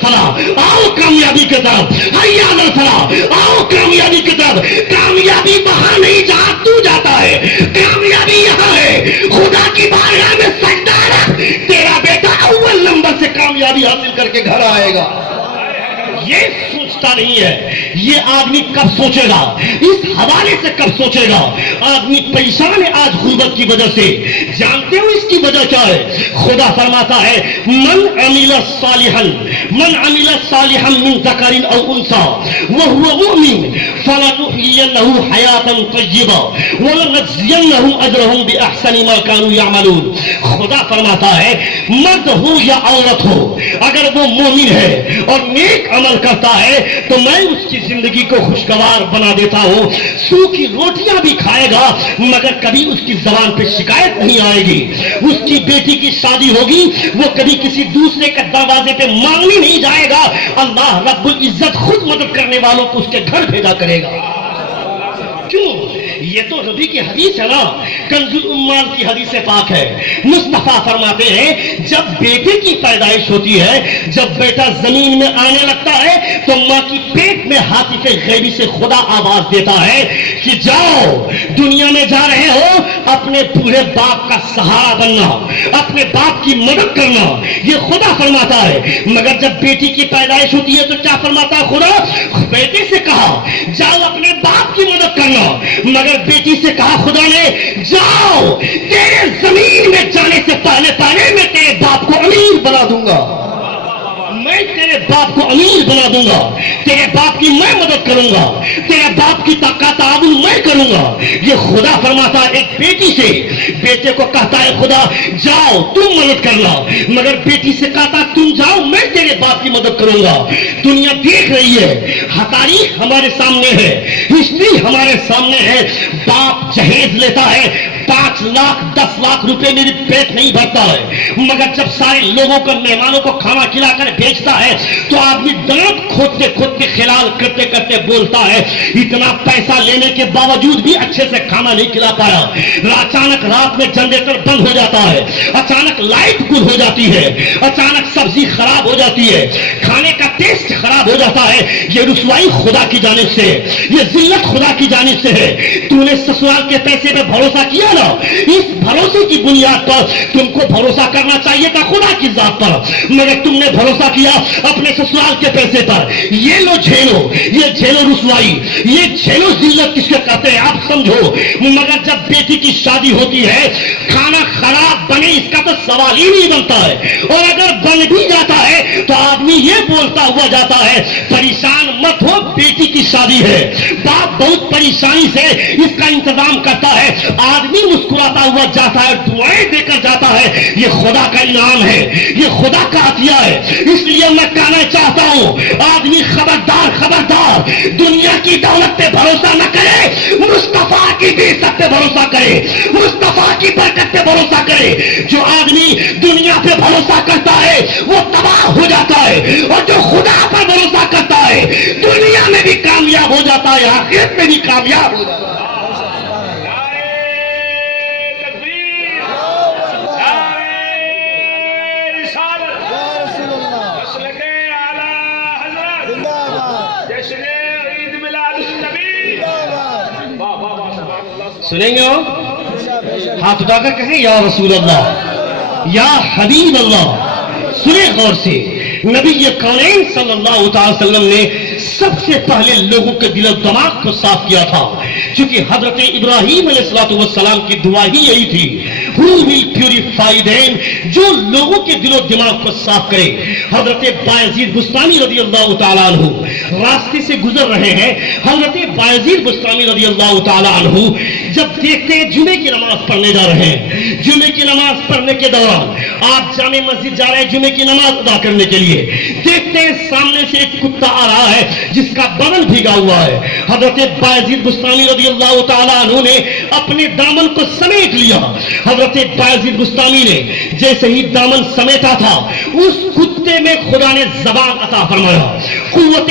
الفلاح، آؤ کامیابی کی طرف، حی علی الفلاح، آؤ کامیابی کی طرف۔ کامیابی وہاں نہیں جہاں تو جاتا ہے، کامیابی یہاں ہے۔ خدا کی بارگاہ میں سجدہ رکھ، تیرا بیٹا اول نمبر سے کامیابی حاصل کر کے گھر آئے گا۔ یہ سوچتا نہیں ہے، یہ آدمی کب سوچے گا، اس حوالے سے کب سوچے گا؟ آدمی پریشان ہے آج غربت کی وجہ سے، جانتے ہو اس کی وجہ کیا ہے؟ خدا فرماتا ہے من عمل صالحا من ذکر او انثى وهو مؤمن فلنحيينه حیاتا طیبہ ولنجزینهم اجرهم باحسن ما كانوا يعملون۔ خدا فرماتا ہے مرد ہو یا عورت ہو، اگر وہ مومن ہے اور نیک عمل کرتا ہے تو میں اس کی زندگی کو خوشگوار بنا دیتا ہوں۔ سوکھی روٹیاں بھی کھائے گا مگر کبھی اس کی زبان پہ شکایت نہیں آئے گی۔ اس کی بیٹی کی شادی ہوگی، وہ کبھی کسی دوسرے کے دروازے پہ مانگنے نہیں جائے گا، اللہ رب العزت خود مدد کرنے والوں کو اس کے گھر بھیجا کرے گا۔ کیوں؟ یہ تو نبی کی حدیث ہے نا، کنز الامال کی حدیث پاک ہے۔ مصطفیٰ فرماتے ہیں جب بیٹے کی پیدائش ہوتی ہے، جب بیٹا زمین میں آنے لگتا ہے تو ماں کی پیٹ میں ہاتف غیبی سے خدا آواز دیتا ہے کہ جاؤ، دنیا میں جا رہے ہو، اپنے پورے باپ کا سہارا بننا، اپنے باپ کی مدد کرنا، یہ خدا فرماتا ہے۔ مگر جب بیٹی کی پیدائش ہوتی ہے تو کیا فرماتا ہے خدا؟ بیٹے سے کہا جاؤ اپنے باپ کی مدد کرنا، مگر بیٹی سے کہا خدا نے جاؤ، تیرے زمین میں جانے سے پہلے میں تیرے باپ کو امیر بنا دوں گا، میں تیرے باپ کو امیر بنا دوں گا، تیرے باپ کی میں مدد کروں گا، تیرے باپ کی تعاون میں کروں گا۔ یہ خدا فرماتا ہے ایک بیٹی سے، بیٹے کو کہتا ہے خدا جاؤ تم مدد کرنا، مگر بیٹی سے کہتا تم جاؤ میں تیرے باپ کی مدد کروں گا۔ دنیا دیکھ رہی ہے، تاریخ ہمارے سامنے ہے، ہسٹری ہمارے سامنے ہے، باپ جہیز لیتا ہے 5 لاکھ 10 لاکھ روپے میری پیٹ نہیں بھرتا ہے، مگر جب سارے لوگوں کو مہمانوں کو کھانا کھلا کر بھیجتا ہے تو آدمی دانت کھودتے کھودتے خلال کرتے کرتے بولتا ہے اتنا پیسہ لینے کے باوجود بھی اچھے سے کھانا نہیں کھلا پایا۔ اچانک رات میں جنریٹر بند ہو جاتا ہے، اچانک لائٹ گل ہو جاتی ہے، اچانک سبزی خراب ہو جاتی ہے، کھانے کا ٹیسٹ خراب ہو جاتا ہے۔ یہ رسوائی خدا کی جانب سے، یہ ذلت خدا کی جانب سے ہے۔ تو نے سسرال کے پیسے پہ بھروسہ کیا نا، اس بھروسے کی بنیاد پر تم کو بھروسہ کرنا چاہیے تھا خدا کی ذات پر، مگر تم نے بھروسہ کیا اپنے سسرال کے پیسے پر۔ یہ لو جھیلو، یہ جھیلو رسوائی، یہ جھیلو ذلت کس کو کہتے ہیں آپ سمجھو۔ مگر جب بیٹی کی شادی ہوتی ہے کھانا خراب بنے اس کا تو سوال ہی نہیں بنتا ہے، اور اگر بن بھی جاتا ہے تو آدمی یہ بولتا ہوا جاتا ہے پریشان مت ہو بیٹی کی شادی ہے۔ باپ بہت پریشانی سے اس کا انتظام کرتا ہے، آدمی مسکراتا ہوا جاتا ہے، دعائیں دے کر جاتا ہے۔ یہ خدا کا انعام ہے، یہ خدا کا عطیہ ہے۔ اس لیے میں کہنا چاہتا ہوں آدمی خبردار خبردار، دنیا کی دولت پہ بھروسہ نہ کرے، مصطفیٰ کی عزت پہ بھروسہ کرے، مصطفیٰ کی برکت پہ بھروسہ کرے۔ جو آدمی دنیا پہ بھروسہ کرتا ہے وہ تباہ ہو جاتا ہے، اور جو خدا پر بھروسہ کرتا ہے دنیا میں بھی کامیاب ہو جاتا ہے، آخرت میں بھی کامیاب ہو جاتا ہے۔ سنیں گے ہو؟ ہاتھ اٹھا کر کہیں یا رسول اللہ، یا حبیب اللہ۔ سنیں غور سے، نبی کونین صلی اللہ تعالی وسلم نے سب سے پہلے لوگوں کے دل و دماغ کو صاف کیا تھا، چونکہ حضرت ابراہیم علیہ السلام کی دعا ہی یہی تھی، who will purify them، جو لوگوں کے دل و دماغ کو صاف کرے۔ حضرت بایزید بستامی رضی اللہ تعالیٰ عنہ راستے سے گزر رہے ہیں، حضرت بایزید بستامی رضی اللہ تعالیٰ عنہ جب دیکھتے ہیں جمعے کی نماز پڑھنے جا رہے ہیں، جمعے کی نماز پڑھنے کے دوران آپ جامع مسجد جا رہے ہیں جمعے کی نماز ادا کرنے کے لیے، دیکھتے ہیں سامنے سے ایک کتا آ رہا ہے جس کا بدن بھیگا ہوا ہے۔ حضرت بایزید بستامی رضی اللہ تعالیٰ عنہ نے اپنے دامن کو سمیٹ لیا۔ حضرت بایزید بستامی نے جیسے ہی دامن سمیٹا تھا اس کتے میں خدا نے زبان عطا فرمایا۔ قوت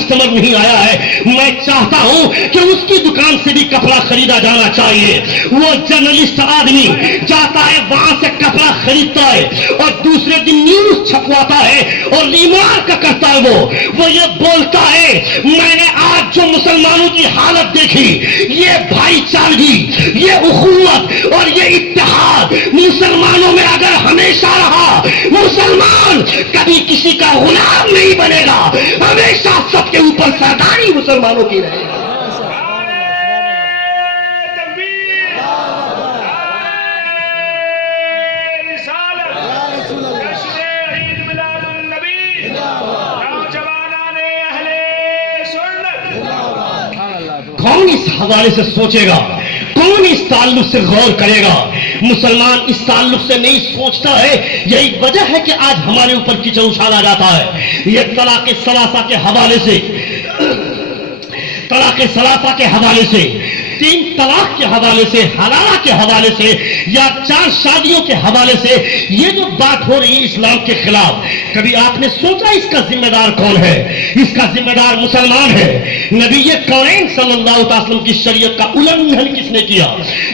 کسٹمر نہیں آیا ہے، میں چاہتا ہوں کہ اس کی دکان سے بھی کپڑا خریدا جانا چاہیے۔ وہ جرنلسٹ آدمی جاتا ہے وہاں سے کپڑا خریدتا ہے اور دوسرے دن نیوز چھپواتا ہے اور ریمارک کرتا ہے، وہ یہ بولتا ہے میں نے آج جو مسلمانوں کی حالت دیکھی، یہ بھائی چارگی، یہ اخوت اور یہ اتحاد مسلمانوں میں اگر ہمیشہ رہا، مسلمان کبھی کسی کا غلام نہیں بنے گا، ہمیشہ سب کے اوپر سرداری مسلمانوں کی رہے گا۔ کون اس حوالے سے سوچے گا؟ کون اس تعلق سے غور کرے گا؟ مسلمان اس تعلق سے نہیں سوچتا ہے۔ یہی وجہ ہے کہ آج ہمارے اوپر کیچڑ اچھالا جاتا ہے۔ یہ طلاق ثلاثہ کے حوالے سے، طلاق ثلاثہ کے حوالے سے، تین طلاق کے حوالے سے، حلالہ کے حوالے سے، یا 4 شادیوں کے حوالے سے یہ جو بات ہو رہی ہے اسلام کے خلاف، کبھی آپ نے سوچا اس کا ذمہ دار کون ہے؟ اس کا ذمہ دار مسلمان ہے۔ نبی کونین صلی اللہ علیہ وسلم کی شریعت کا النگھن کس نے کیا؟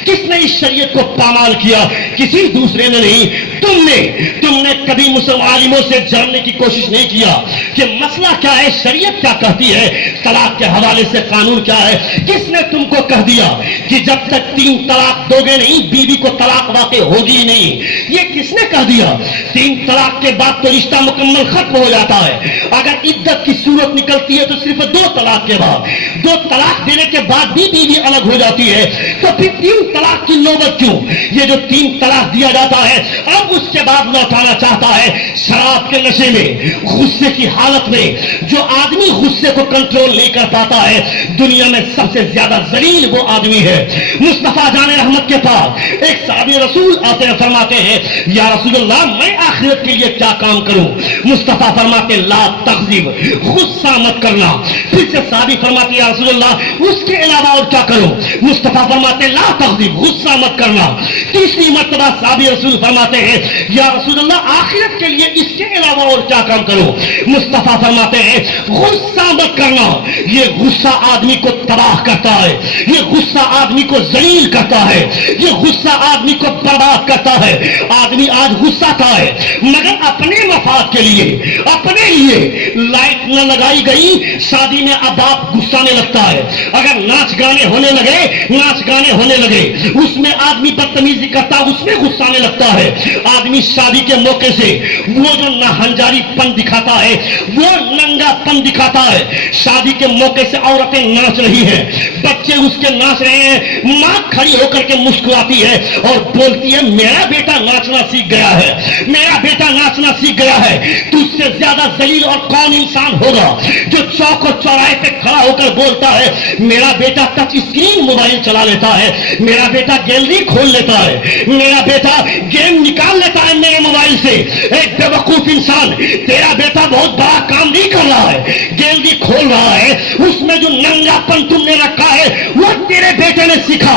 کس نے اس شریعت کو پامال کیا؟ کسی دوسرے نے نہیں، تم نے کبھی مسلم عالموں سے جاننے کی کوشش نہیں کیا کہ مسئلہ کیا ہے، شریعت کیا کہتی ہے، طلاق کے حوالے سے قانون کیا ہے؟ کس نے تم کو کہہ دیا کہ جب تک 3 طلاق دو گے نہیں بیوی کو طلاق واقع ہوگی نہیں؟ یہ کس نے کہہ دیا؟ 3 طلاق کے بعد تو رشتہ مکمل ختم ہو جاتا ہے۔ اگر عدت کی صورت نکلتی ہے تو صرف 2 طلاق کے بعد، 2 طلاق دینے کے بعد بھی بیوی الگ ہو جاتی ہے، تو پھر 3 طلاق کی نوبت کیوں؟ یہ جو 3 طلاق دیا جاتا ہے اب اس کے بعد لوٹانا چاہتا ہے شراب کے نشے میں، غصے کی حالت میں۔ جو آدمی غصے کو کنٹرول نہیں کر پاتا ہے دنیا میں سب سے زیادہ ذلیل وہ آدمی ہے۔ مصطفیٰ جان رحمت کے پاس ایک صحابی رسول آتے ہیں، فرماتے ہیں یا رسول اللہ میں آخرت کے لیے کیا کام کروں؟ مصطفیٰ فرماتے لا تغضب، غصہ مت کرنا۔ پھر سے صحابی فرماتے یا رسول اللہ اس کے علاوہ اور کیا کروں؟ مصطفیٰ فرماتے لا تغضب، غصہ مت کرنا۔ تیسری مرتبہ صحابی رسول فرماتے ہیں یا رسول اللہ آخرت کے لیے اس کے علاوہ اور کیا کام کروں؟ مصطفیٰ فرماتے ہیں غصہ مت کرنا۔ یہ غصہ آدمی کو تباہ کرتا ہے، یہ غصہ آدمی کو ذلیل کرتا ہے، یہ غصہ آدمی کو برباد کرتا ہے۔ آدمی آج غصہ تھا ہے مگر اپنے مفاد کے لیے، اپنے لیے لائٹ نہ لگائی گئی شادی میں اب آپ غصانے لگتا ہے۔ اگر ناچ گانے ہونے لگے اس میں آدمی بدتمیزی کرتا، اس میں غصانے لگتا ہے۔ آدمی شادی کے موقع سے وہ جو ناہنجاری پن دکھاتا ہے، وہ ننگا پن دکھاتا ہے۔ شادی کے موقع سے عورتیں ناچ رہی ہیں، بچے اس کے ناچ رہے ہیں، ماں کھڑی ہو کر کے مسکراتی ہے اور بولتی ہے میرا بیٹا ناچنا سیکھ گیا ہے، میرا بیٹا ناچنا سیکھ گیا ہے۔ تو اس سے زیادہ ذلیل اور کون انسان ہوگا جو چوک اور چوراہے پہ کھڑا ہو کر بولتا ہے میرا بیٹا ٹچ اسکرین موبائل چلا لیتا ہے، میرا بیٹا گیلری کھول لیتا ہے، میرا بیٹا گیم نکال لیتا ہے میرے موبائل سے۔ ایک بے وقوف انسان، تیرا بیٹا بہت بڑا کام نہیں کر رہا ہے، گیلری کھول رہا ہے، اس میں جو ننگا پن تم نے رکھا ہے وہ تیرے بیٹے نے سیکھا۔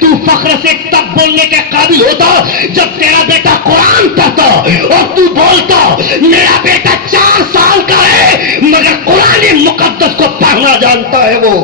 تو فخر سے تب بولنے کے قابل ہوتا جب تیرا بیٹا قرآن پڑھتا اور تو بولتا میرا بیٹا 4 سال کا ہے مگر قرآن مقدس کو پڑھنا جانتا ہے۔ وہ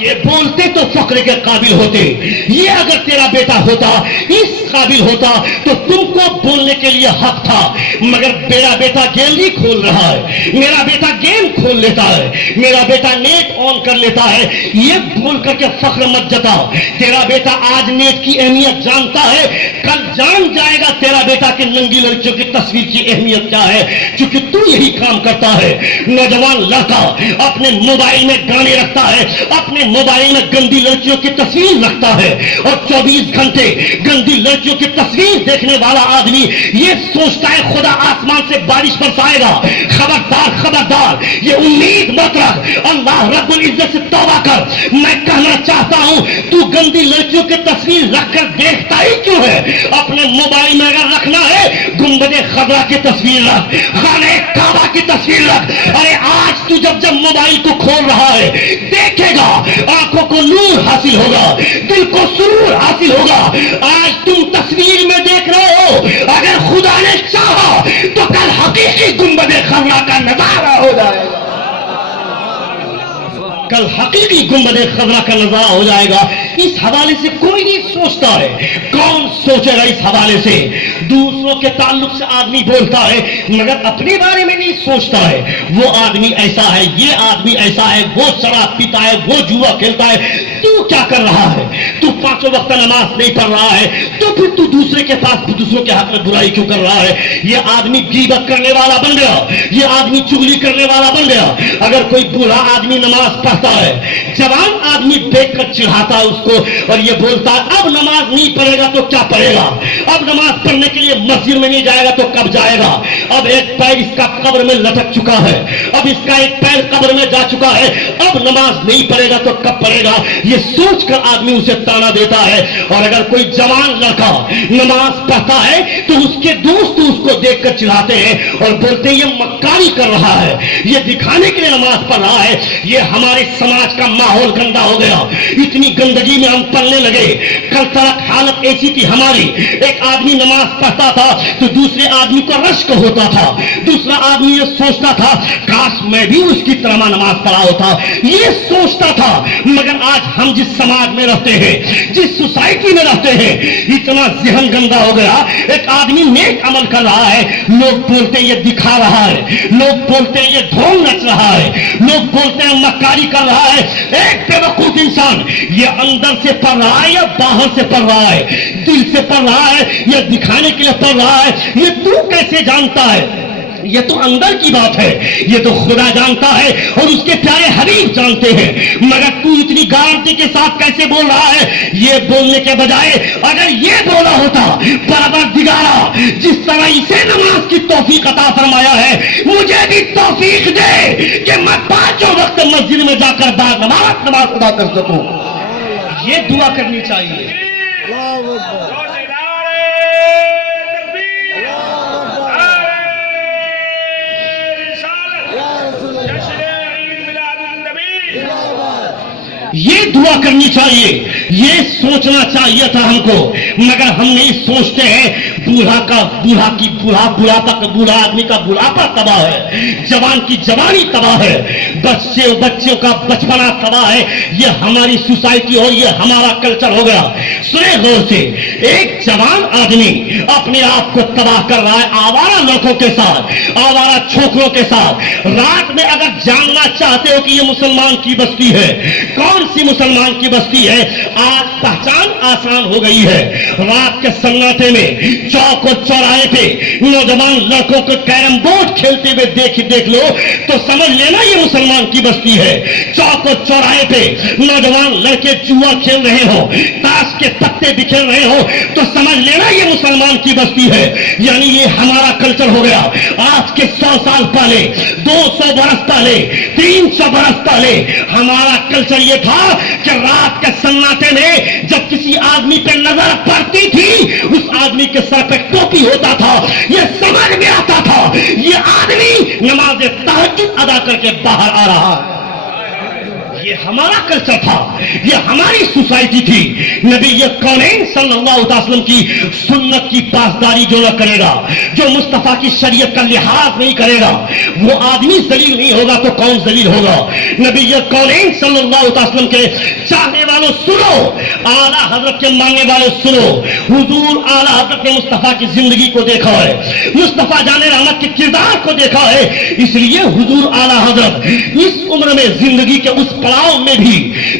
یہ بولتے تو فخر کے قابل ہوتے۔ یہ اگر تیرا بیٹا ہوتا اس قابل ہوتا تو تم کو بولنے کے لیے حق تھا، مگر میرا بیٹا گیلری کھول رہا ہے، میرا بیٹا گیم کھول لیتا ہے، میرا بیٹا نیٹ آن کر لیتا ہے، یہ بول کر کے فخر مت جتا۔ تیرا بیٹا آج نیٹ کی اہمیت جانتا ہے، کل جان جائے گا تیرا بیٹا کہ ننگی لڑکیوں کی تصویر کی اہمیت کیا ہے، کیونکہ تو یہی کام کرتا ہے۔ نوجوان لڑکا اپنے موبائل میں گانے رکھتا ہے، اپنے موبائل میں گندی لڑکیوں کی تصویر رکھتا ہے اور 24 گھنٹے گندی لڑکیوں کی تصویر دیکھنے والا آدمی یہ سوچتا ہے خدا آسمان سے بارش برسائے گا۔ خبردار خبردار، یہ امید مت رکھ، اللہ رب العزت سے توبہ کر۔ میں کہنا چاہتا ہوں تو گندی لڑکیوں کی تصویر رکھ کر دیکھتا ہی کیوں ہے؟ اپنے موبائل میں اگر رکھنا ہے گنبد خضرا کی تصویر رکھ، خانہ کعبہ کی تصویر رکھ۔ ارے آج تو جب موبائل کو کھول رہا ہے دیکھے گا، آنکھوں کو نور حاصل ہوگا، دل کو سرور حاصل ہوگا۔ آج تم تصویر میں دیکھ رہے ہو، اگر خدا نے چاہا تو کل حقیقی گنبد خضرا کا نظارہ ہو جائے گا۔ کل حقیقی گنبد خضرا کا نظارہ ہو جائے گا. اس حوالے سے کوئی نہیں سوچتا ہے. کون سوچے گا اس حوالے سے؟ دوسروں کے تعلق سے آدمی بولتا ہے مگر اپنے بارے میں نہیں سوچتا ہے. وہ آدمی ایسا ہے, یہ آدمی ایسا ہے, وہ شراب پیتا ہے, وہ جوا کھیلتا ہے. تو کیا کر رہا ہے؟ تو پانچوں وقت نماز نہیں پڑھ رہا ہے, تو پھر تو دوسرے کے پاس دوسروں کے حق میں برائی کیوں کر رہا ہے؟ یہ آدمی غیبت کرنے والا بن گیا, یہ آدمی چغلی کرنے والا بن گیا. اگر کوئی بوڑھا آدمی نماز پڑھتا ہے, جوان آدمی دیکھ کر چڑھاتا ہے اس کو اور یہ بولتا ہے اب نماز نہیں پڑھے گا تو کیا پڑھے گا, اب نماز پڑھنے کے لیے مسجد میں نہیں جائے گا تو کب جائے گا, اب ایک پیر اس کا قبر میں لٹک چکا ہے, اب اس کا ایک پیر قبر میں جا چکا ہے, اب نماز نہیں پڑھے گا تو کب پڑھے گا, یہ سوچ کر آدمی اسے تانا دیتا ہے. اور اگر کوئی جوان لڑکا نماز پڑھتا ہے تو اس کے دوست اس کو دیکھ کر چڑھاتے ہیں اور بولتے ہیں یہ مکاری کر رہا ہے, یہ دکھانے کے لیے نماز پڑھ رہا ہے. یہ ہمارے سماج کا ماحول گندا ہو گیا, اتنی گندگی میں ہم پلنے لگے. کل تک حالت ایسی تھی ہماری, ایک آدمی نماز پڑھتا تھا تو دوسرے آدمی کو رشک ہوتا تھا, دوسرا آدمی یہ سوچتا تھا کاش میں بھی اس کی طرح نماز پڑھا ہوتا, یہ سوچتا تھا. مگر آج ہم جس سماج میں رہتے ہیں, جس سوسائٹی میں رہتے ہیں, اتنا ذہن گندا ہو گیا. ایک آدمی نیک عمل کر رہا ہے, لوگ بولتے ہیں یہ دکھا رہا ہے, لوگ بولتے ہیں یہ ڈھول نچ رہا ہے, لوگ بولتے ہیں مکاری کر رہا ہے. ایک بے وقوف انسان یہ اندر سے پڑھ رہا ہے یا باہر سے پڑھ رہا ہے, دل سے پڑھ رہا ہے یا دکھانے کے لیے پڑھ رہا ہے, یہ تو کیسے جانتا ہے؟ یہ تو اندر کی بات ہے, یہ تو خدا جانتا ہے اور اس کے پیارے حبیب جانتے ہیں. مگر تو اتنی گارنٹی کے ساتھ کیسے بول رہا ہے؟ یہ بولنے کے بجائے اگر یہ بولا ہوتا پروردگارا جس طرح اسے نماز کی توفیق عطا فرمایا ہے مجھے بھی توفیق دے کہ میں پانچوں وقت مسجد میں جا کر نماز ادا کر سکوں. یہ دعا کرنی چاہیے. یہ دعا کرنی چاہیے, یہ سوچنا چاہیے تھا ہم کو, مگر ہم نہیں سوچتے ہیں. بوڑھا آدمی کا بوڑھاپا تباہ ہے, جوان کی جوانی تباہ ہے, بچوں کا بچپنا تباہ ہے. یہ ہماری سوسائٹی اور یہ ہمارا کلچر ہو گیا. سنے غور سے, ایک جوان آدمی اپنے آپ کو تباہ کر رہا ہے آوارہ لڑکوں کے ساتھ, آوارہ چھوکروں کے ساتھ. رات میں اگر جاننا چاہتے ہو کہ یہ مسلمان کی بستی ہے, کون سی مسلمان کی بستی ہے, آج پہچان آسان ہو گئی ہے. رات کے سناٹے میں چوک اور چوراہے پہ نوجوان لڑکوں کو کیرم بورڈ کھیلتے ہوئے دیکھ لو تو سمجھ لینا یہ مسلمان کی بستی ہے. چوک اور چوراہے پہ نوجوان لڑکے جوا کھیل رہے ہو, تاش کے پتے بکھیر رہے ہو تو سمجھ لینا یہ مسلمان کی بستی ہے. یعنی یہ ہمارا کلچر ہو گیا. آج کے 100 سال پہلے, 200 برس پہلے, 300 برس پہلے ہمارا کلچر یہ تھا کہ رات کے سناٹے میں جب کسی آدمی پہ نظر پڑتی تھی اس آدمی کے سر پہ ٹوپی ہوتا تھا, یہ سمجھ میں آتا تھا یہ آدمی نماز تہجد ادا کر کے باہر آ رہا ہے. یہ ہمارا کلچر تھا, یہ ہماری سوسائٹی تھی. نبی کونین صلی اللہ علیہ وسلم کی سنت کی پاسداری جو نہ کرے گا, جو مصطفیٰ کی شریعت کا لحاظ نہیں کرے گا, وہ آدمی ذلیل نہیں ہوگا تو کون ذلیل ہوگا؟ نبی کونین صلی اللہ علیہ وسلم کے چاہنے والوں سنو, اعلیٰ حضرت کے ماننے والے سنو. حضور اعلیٰ حضرت نے مصطفیٰ کی زندگی کو دیکھا ہے, مصطفیٰ جان رحمت کے کردار کو دیکھا ہے, اس لیے حضور اعلیٰ حضرت اس عمر میں زندگی کے اس پڑاؤ میں بھی,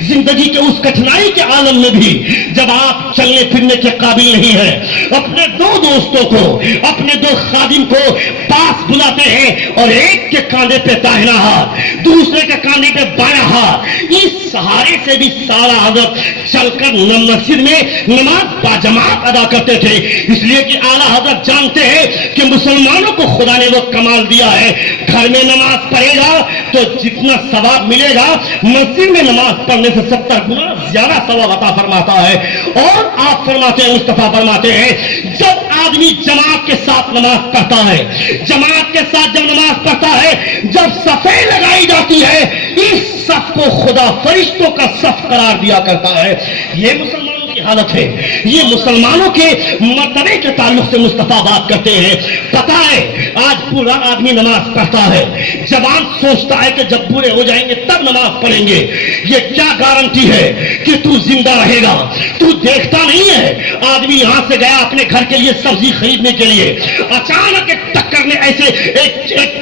زندگی کے اس کٹھنائی کے عالم میں بھی جب آپ چلنے پھرنے کے قابل نہیں ہیں, اپنے 2 دوستوں کو, اپنے 2 خادم کو پاس بلاتے ہیں اور ایک کے کاندھے پہ داہنا ہاتھ, دوسرے کے کاندھے پہ بایاں ہاتھ, اس سہارے سے بھی سارا حضرت چل کر مسجد میں نماز باجماعت ادا کرتے تھے. اس لیے کہ اعلیٰ حضرت جانتے ہیں کہ مسلمانوں کو خدا نے وہ کمال دیا ہے, گھر میں نماز پڑھے گا تو جتنا ثواب ملے گا مسجد میں نماز پڑھنے سے 70 گنا زیادہ ثواب عطا فرماتا ہے. اور آپ فرماتے ہیں, مصطفیٰ فرماتے ہیں, جب آدمی جماعت کے ساتھ نماز پڑھتا ہے, جماعت کے ساتھ جب نماز پڑھتا ہے, جب صفیں لگائی جاتی ہے, اس صف کو خدا فرشتوں کا صف قرار دیا کرتا ہے. یہ مسلمانوں کی حالت ہے. یہ مسلمانوں کے مرتبے کے تعلق سے مصطفیٰ بات کرتے ہیں. پتا ہے آج پورا آدمی نماز پڑھتا ہے, جوان سوچتا ہے کہ جب بوڑھے ہو جائیں گے تب نماز پڑھیں گے. یہ کیا گارنٹی ہے کہ تو زندہ رہے گا؟ تو دیکھتا نہیں ہے آدمی یہاں سے گیا اپنے گھر کے لیے سبزی خریدنے کے لیے, اچانک ایک ٹکر نے ایسے ایک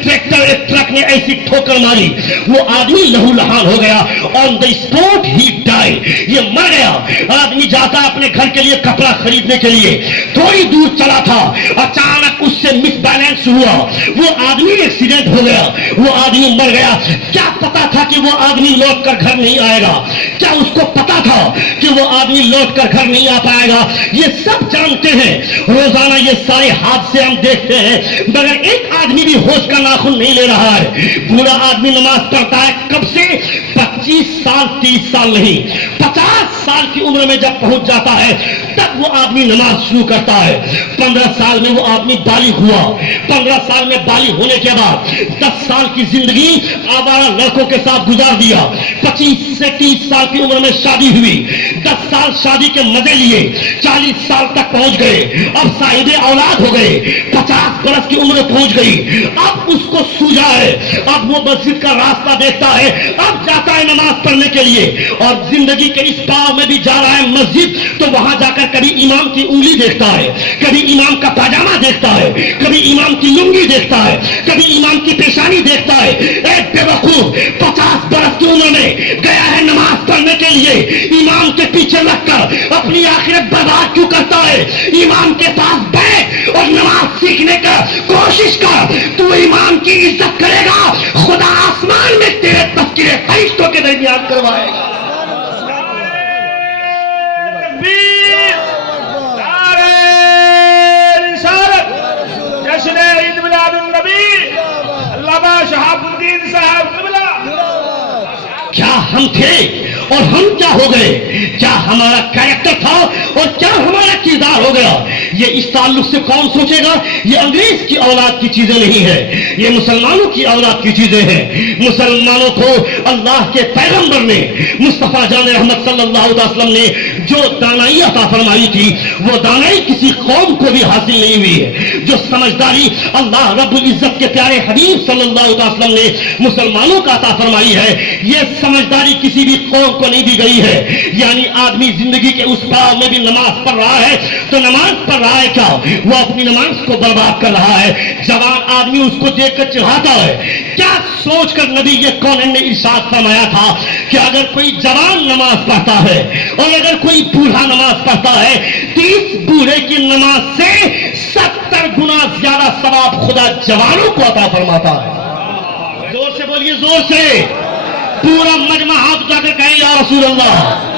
ٹریکٹر ایک ٹرک نے ایسی ٹھوکر ماری, وہ آدمی لہو لہان ہو گیا. آن دا اسپوٹ ہی ڈائی, یہ مر گیا. آدمی جاتا اپنے گھر کے لیے کپڑا خریدنے کے لیے, تھوڑی دور چلا تھا, اچانک اس سے مس بیلنس ہوا, وہ آدمی ایکسیڈنٹ ہو گیا, وہ آدمی مر گیا. کیا پتا تھا کہ وہ آدمی لوٹ کر گھر نہیں آئے گا؟ کیا اس کو پتا تھا کہ وہ آدمی لوٹ کر گھر نہیں آ پائے گا؟ یہ سب جانتے ہیں, روزانہ یہ سارے حادثے ہم دیکھتے ہیں, مگر ایک آدمی بھی ہوش کا ناخن نہیں لے رہا ہے. بوڑھا آدمی نماز پڑھتا ہے کب سے؟ 25 سال 30 سال نہیں, 50 سال کی عمر میں جب پہنچ جاتا ہے تب وہ آدمی نماز شروع کرتا ہے. 15 سال میں وہ آدمی بالغ ہوا, 15 سال میں بالغ ہونے کے بعد 10 سال کی زندگی آوارہ لڑکوں کے ساتھ گزار دیا. 25 سے 30 سال کی عمر میں شادی ہوئی, 10 سال شادی کے مزے لیے, 40 سال تک پہنچ گئے, اب صاحب اولاد ہو گئے, 50 برس کی عمر پہنچ گئی. اب اس کو سوجا ہے, اب وہ مسجد کا راستہ دیکھتا ہے, اب جاتا ہے نماز پڑھنے کے لیے, اور زندگی کے اس پاؤ میں بھی جا رہا ہے مسجد, تو وہاں جا کر کبھی امام کی انگلی دیکھتا ہے, کبھی امام کا پاجامہ دیکھتا ہے, کبھی امام کی لنگی دیکھتا ہے, کبھی امام کی پیشانی دیکھتا ہے. ایک بے وقوف 50 برس کی عمر میں گیا ہے نماز پڑھنے کے لیے, امام کے پیچھے لگ کر اپنی آخرت برباد کیوں کرتا ہے؟ امام کے پاس بیٹھ اور نماز سیکھنے کا کوشش کر, تو امام کی عزت کرے گا, خدا آسمان میں تیرے تذکرے فرشتوں کے درمیان کروائے گا. جشن عید میلاد النبی علامہ شہاب الدین صاحب قبلہ. کیا ہم تھے اور ہم کیا ہو گئے؟ کیا ہمارا کیریکٹر تھا اور کیا ہمارا کردار ہو گیا؟ یہ اس تعلق سے کون سوچے گا؟ یہ انگریز کی اولاد کی چیزیں نہیں ہے, یہ مسلمانوں کی اولاد کی چیزیں ہیں. مسلمانوں کو اللہ کے پیغمبر نے, مصطفیٰ جان رحمت صلی اللہ علیہ وسلم نے جو دانائی عطا فرمائی تھی, وہ دانائی کسی قوم کو بھی حاصل نہیں ہوئی ہے. جو سمجھداری اللہ رب العزت کے پیارے حبیب صلی اللہ علیہ وسلم نے مسلمانوں کا عطا فرمائی ہے, یہ سمجھداری کسی بھی قوم کو نہیں دی گئی ہے. یعنی آدمی زندگی کے اس پاؤ میں بھی نماز پڑھ رہا ہے تو نماز پڑھ رہا ہے کیا؟ وہ اپنی نماز کو برباد کر رہا ہے. جوان آدمی اس کو دیکھ کر چڑھاتا ہے. کیا سوچ کر نبی یہ کونین نے ارشاد فرمایا تھا کہ اگر کوئی جوان نماز پڑھتا ہے اور اگر کوئی بوڑھا نماز پڑھتا ہے, 30 بوڑھے کی نماز سے 70 گنا زیادہ ثواب خدا جوانوں کو عطا فرماتا ہے. زور سے بولیے, زور سے. پورا مجمع ہاتھ اٹھا کر کہیں یا رسول اللہ.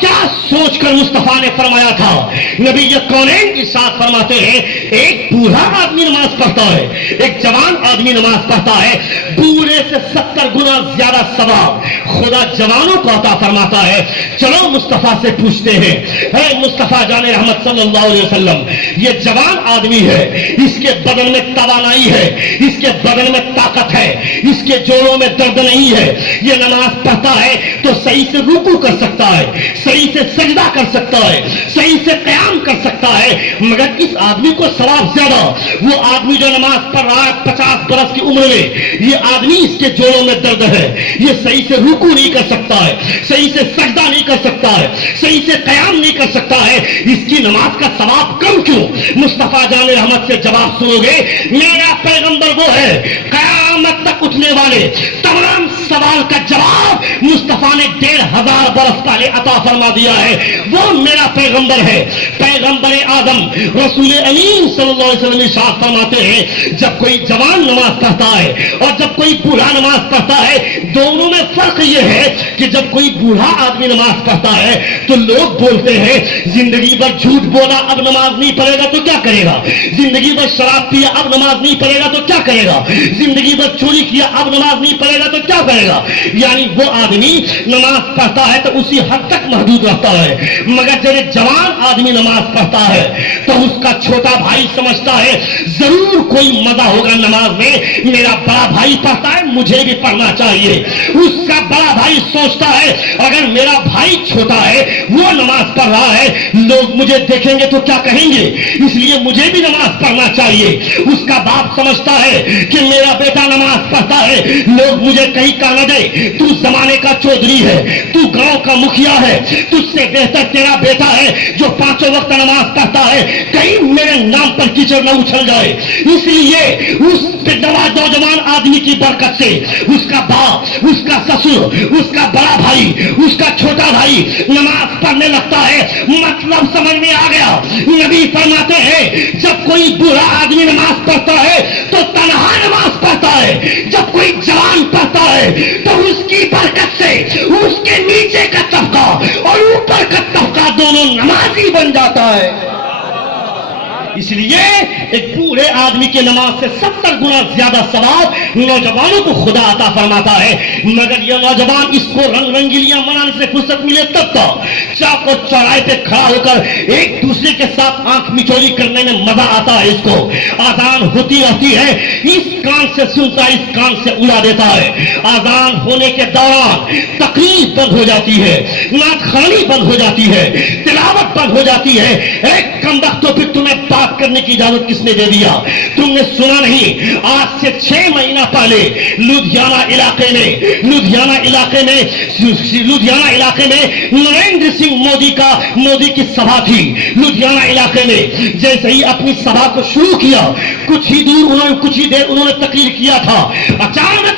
کیا سوچ کر مصطفیٰ نے فرمایا تھا؟ نبی یہ کونین کی ساتھ فرماتے ہیں, ایک بوڑھا آدمی نماز پڑھتا ہے, ایک جوان آدمی نماز پڑھتا ہے, بوڑھے سے 70 گنا زیادہ ثواب خدا جوانوں کو عطا فرماتا ہے. چلو مصطفیٰ سے پوچھتے ہیں, اے مصطفیٰ جان رحمت صلی اللہ علیہ وسلم, یہ جوان آدمی ہے, اس کے بدن میں توانائی ہے, اس کے بدن میں طاقت ہے, اس کے جوڑوں میں درد نہیں ہے, یہ نماز پڑھتا ہے تو صحیح سے رکوع کر سکتا ہے, صحیح سے سجدہ کر سکتا ہے, صحیح سے قیام کر سکتا ہے, مگر اس آدمی کو ثواب زیادہ. وہ آدمی جو نماز پڑھ رہا ہے 50 برس کی عمر میں, یہ آدمی اس کے جوڑوں میں درد ہے, یہ صحیح سے رکوع نہیں کر سکتا ہے, صحیح سے سجدہ نہیں کر سکتا ہے, صحیح سے قیام نہیں کر سکتا ہے, اس کی نماز کا ثواب کم کیوں؟ مصطفیٰ جان رحمت سے جواب سنو گے, میرا پیغمبر وہ ہے قیامت تک اٹھنے والے تمام سوال کا جواب مصطفیٰ نے 1500 برس پہلے عطا فرما دیا ہے. وہ میرا پیغمبر ہے, پیغمبر آدم رسول امین صلی اللہ علیہ وسلم ارشاد فرماتے ہیں, جب کوئی جوان نماز پڑھتا ہے اور جب کوئی بوڑھا نماز پڑھتا ہے, دونوں میں فرق یہ ہے کہ جب کوئی بوڑھا آدمی نماز پڑھتا ہے تو لوگ بولتے ہیں زندگی بھر جھوٹ بولا, اب نماز نہیں پڑھے گا تو کیا کرے گا؟ زندگی بھر شراب پیا, اب نماز نہیں پڑھے گا تو کیا کرے گا؟ زندگی بھر چوری کیا, اب نماز نہیں پڑھے گا تو کیا کرے گا؟ یعنی وہ آدمی نماز پڑھتا ہے تو اسی حد تک محدود رہتا ہے، مگر جب ایک جوان آدمی نماز پڑھتا ہے تو اس کا چھوٹا بھائی سمجھتا ہے ضرور کوئی مزہ ہوگا نماز میں، میرا بڑا بھائی پڑھتا ہے مجھے بھی پڑھنا چاہیے۔ اس کا بڑا بھائی سوچتا ہے اگر میرا بھائی چھوٹا ہے وہ نماز پڑھ رہا ہے، لوگ مجھے دیکھیں گے تو کیا کہیں گے، اس لیے مجھے بھی نماز پڑھنا چاہیے۔ اس کا باپ سمجھتا ہے کہ میرا بیٹا نماز پڑھتا ہے، لوگ مجھے کہیں کا نہ دے تو زمانے کا چودھری ہے، تو گاؤں کا مکھیا ہے، تجھ سے بہتر تیرا بیٹا ہے جو پانچوں وقت نماز پڑھتا ہے، کہیں میرے نام پر کیچڑ نہ اچھل جائے۔ اس لیے اس نوجوان آدمی کی برکت سے اس کا باپ، اس کا سسر، اس کا بڑا بھائی، اس کا چھوٹا بھائی نماز پڑھنے لگتا ہے۔ مطلب سمجھ میں آ گیا؟ نبی فرماتے ہیں جب کوئی بوڑھا آدمی نماز پڑھتا ہے تو تنہا نماز پڑھتا ہے، جب کوئی جوان پڑھتا ہے تو اس کی برکت سے اس کے نیچے کا طبقہ اور اوپر کا طبقہ دونوں نمازی بن جاتا ہے۔ اس لیے ایک بوڑھے آدمی کی نماز سے 70 گنا زیادہ ثواب نوجوانوں کو خدا عطا فرماتا ہے، مگر یہ نوجوان اس کو رنگ رنگیلیاں منانے سے فرصت ملے تب تو چوک و چوراہے پہ کھڑا ہو کر ایک دوسرے کے ساتھ آنکھ مچولی کرنے میں مزہ آتا ہے۔ اس کو آزان ہوتی رہتی ہے، اس کان سے سنتا ہے اس کان سے اڑا دیتا ہے۔ آزان ہونے کے دوران تقریر بند ہو جاتی ہے، نعت خوانی بند ہو جاتی ہے، تلاوت بند ہو جاتی ہے۔ ایک کم وقت تو پھر تمہیں بات کرنے کی اجازت کس نے دے دیا؟ تم نے سنا نہیں؟ آج سے 6 مہینہ پہلے لدھیانہ علاقے میں نریندر سنگھ مودی کی سبھا تھی لدھیانہ علاقے میں۔ جیسے ہی اپنی سبھا کو شروع کیا کچھ ہی دیر انہوں نے تقریر کیا تھا، اچانک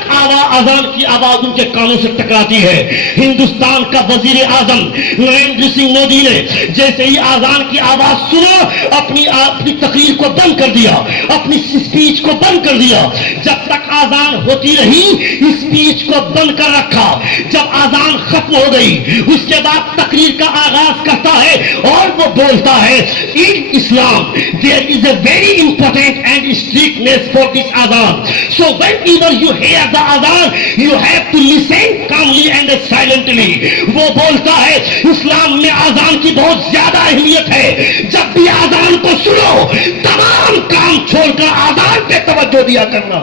اذان کی آواز ان کے کانوں سے ٹکراتی ہے۔ ہندوستان کا وزیر اعظم نریندر سنگھ مودی نے جیسے ہی اذان کی آواز سنا اپنی تقریر کو بند کر دیا، اپنی اسپیچ کو بند کر دیا۔ جب تک اذان ہوتی رہی اسپیچ کو بند کر رکھا، جب اذان ختم ہو گئی اس کے بعد تقریر کا آغاز کرتا ہے اور وہ بولتا ہے ان اسلام there is a very important and strictness for this adhan, so whenever you hear the adhan you have to listen calmly and silently۔ وہ بولتا ہے اسلام میں اذان کی بہت زیادہ اہمیت ہے، جب بھی اذان کو سنو تمام کام چھوڑ کر اذان پہ توجہ دیا کرنا۔